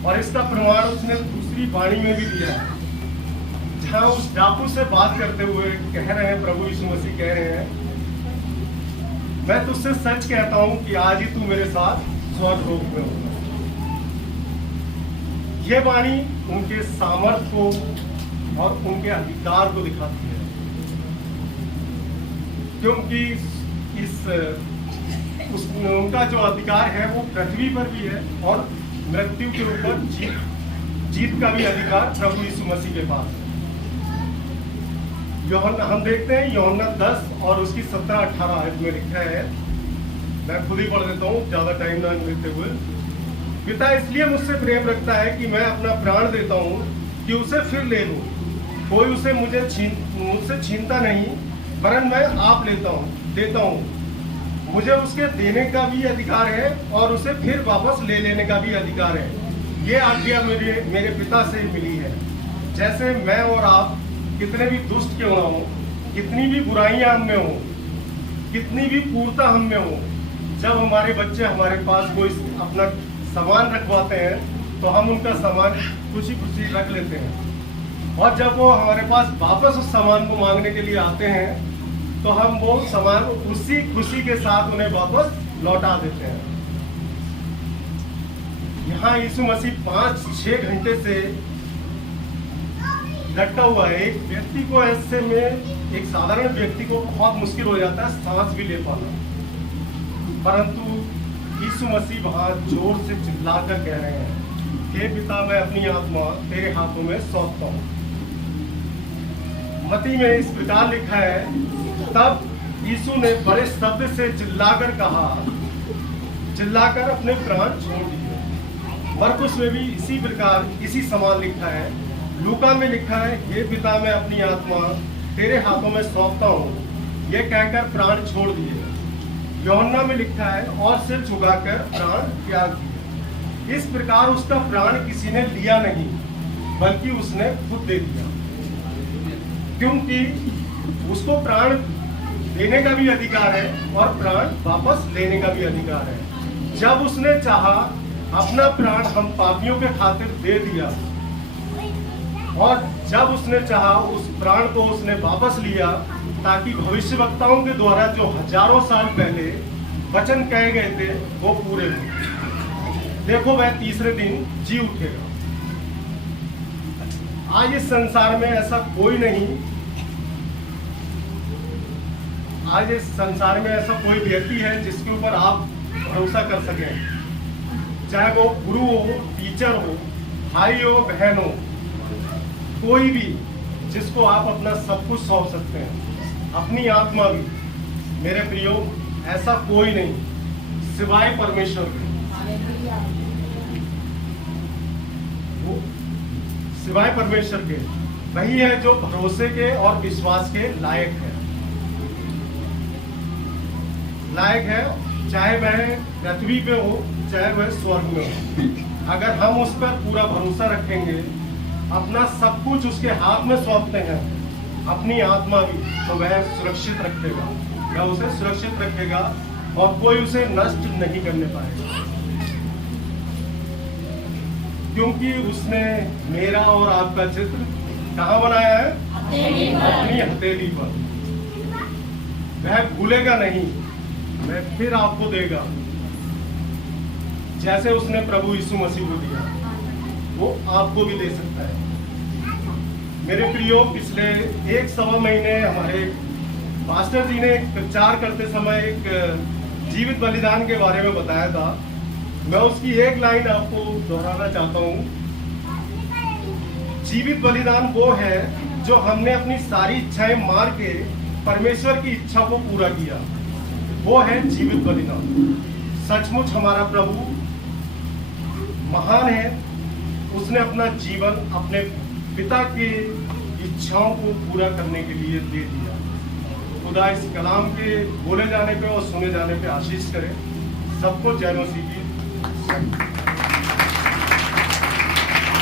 और इसका प्रमाण उसने दूसरी वाणी में भी दिया है, जहां उस डाकू से बात करते हुए कह रहे हैं, प्रभु यीशु मसीह कह रहे हैं, मैं तुझसे सच कहता हूं कि आज ही तू मेरे साथ स्वर्गलोक में होगा। यह वाणी उनके सामर्थ को और उनके अधिकार को दिखाती है, क्योंकि उनका जो अधिकार है वो पृथ्वी पर भी है और मृत्यु के ऊपर जीत का भी अधिकार प्रभु यीशु मसीह के पास है। हम देखते हैं यूहन्ना 10 और उसकी 17-18 आयत में लिखा है। मैं खुद ही पढ़ देता हूँ ज्यादा टाइम ना लेते हुए। पिता इसलिए मुझसे प्रेम रखता है कि मैं अपना प्राण देता हूँ कि उसे फिर ले लूं। कोई उसे मुझसे छीनता नहीं, वरन मैं आप देता हूँ। मुझे उसके देने का भी अधिकार है और उसे फिर वापस ले लेने का भी अधिकार है। ये आज्ञा मेरे पिता से मिली है। जैसे मैं और आप कितने भी दुष्ट क्यों ना हो, कितनी भी बुराइयां हम में हो, कितनी भी पूर्णता हम में हो, जब हमारे बच्चे हमारे पास कोई अपना सामान रखवाते हैं तो हम उनका सामान खुशी खुशी रख लेते हैं। और जब वो हमारे पास वापस उस सामान को मांगने के लिए आते हैं तो हम वो सामान उसी खुशी के साथ उन्हें वापस लौटा देते हैं। यहाँ यीशु मसीह 5-6 घंटे से लटका हुआ है। एक व्यक्ति को ऐसे में, एक साधारण व्यक्ति को बहुत मुश्किल हो जाता है सांस भी ले पाना, परंतु यीशु मसीह वहां जोर से चिल्लाकर कह रहे हैं, हे पिता, मैं अपनी आत्मा तेरे हाथों में सौंपता हूँ। मत्ती में इस प्रकार लिखा है, तब यीशु ने बड़े शब्द से चिल्लाकर अपने प्राण छोड़ दिए। मरकुस में भी इसी प्रकार इसी समान लिखा है। लूका में लिखा है, हे पिता, मैं अपनी आत्मा तेरे हाथों में सौंपता हूँ, यह कहकर प्राण छोड़ दिए। यूहन्ना में लिखा है, और सिर झुकाकर प्राण त्याग दिए। इस प्रकार उसका प्राण किसी ने लिया नहीं, बल्कि उसने खुद दे दिया, क्योंकि उसको प्राण देने का भी अधिकार है और प्राण वापस लेने का भी अधिकार है। जब उसने चाहा, अपना प्राण हम पापियों के खातिर दे दिया, और जब उसने चाहा उस प्राण को उसने वापस लिया, ताकि भविष्यवक्ताओं के द्वारा जो हजारों साल पहले वचन कहे गए थे वो पूरे हो। देखो, वह तीसरे दिन जी उठेगा। आज इस संसार में ऐसा कोई नहीं, आज इस संसार में ऐसा कोई व्यक्ति है जिसके ऊपर आप भरोसा कर सकें, चाहे वो गुरु हो, टीचर हो, भाई हो, बहन हो, कोई भी जिसको आप अपना सब कुछ सौंप सकते हैं, अपनी आत्मा भी। मेरे प्रियो, ऐसा कोई नहीं सिवाय परमेश्वर के, सिवाय परमेश्वर के। वही है जो भरोसे के और विश्वास के लायक है, चाहे वह पृथ्वी पे हो, चाहे वह स्वर्ग में हो। अगर हम उस पर पूरा भरोसा रखेंगे, अपना सब कुछ उसके हाथ में सौंपते हैं, अपनी आत्मा भी, तो वह सुरक्षित रखेगा, वह उसे सुरक्षित रखेगा और कोई उसे नष्ट नहीं करने पाएगा। क्योंकि उसने मेरा और आपका चित्र कहाँ बनाया है? अपनी हथेली पर। वह भूलेगा नहीं, वह फिर आपको देगा, जैसे उसने प्रभु यीशु मसीह को दिया वो आपको भी दे सकता है। मेरे प्रियो, पिछले 1-1.25 महीने हमारे मास्टर जी ने प्रचार करते समय एक जीवित बलिदान के बारे में बताया था। मैं उसकी एक लाइन आपको दोहराना चाहता हूँ। जीवित बलिदान वो है जो हमने अपनी सारी इच्छाएं मार के परमेश्वर की इच्छा को पूरा किया, वो है जीवित बलिदान। सचमुच हमारा प्रभु महान है, उसने अपना जीवन अपने पिता की इच्छाओं को पूरा करने के लिए दे दिया। खुदा इस कलाम के बोले जाने पे और सुने जाने पे आशीष करे। सबको जय मसीह की।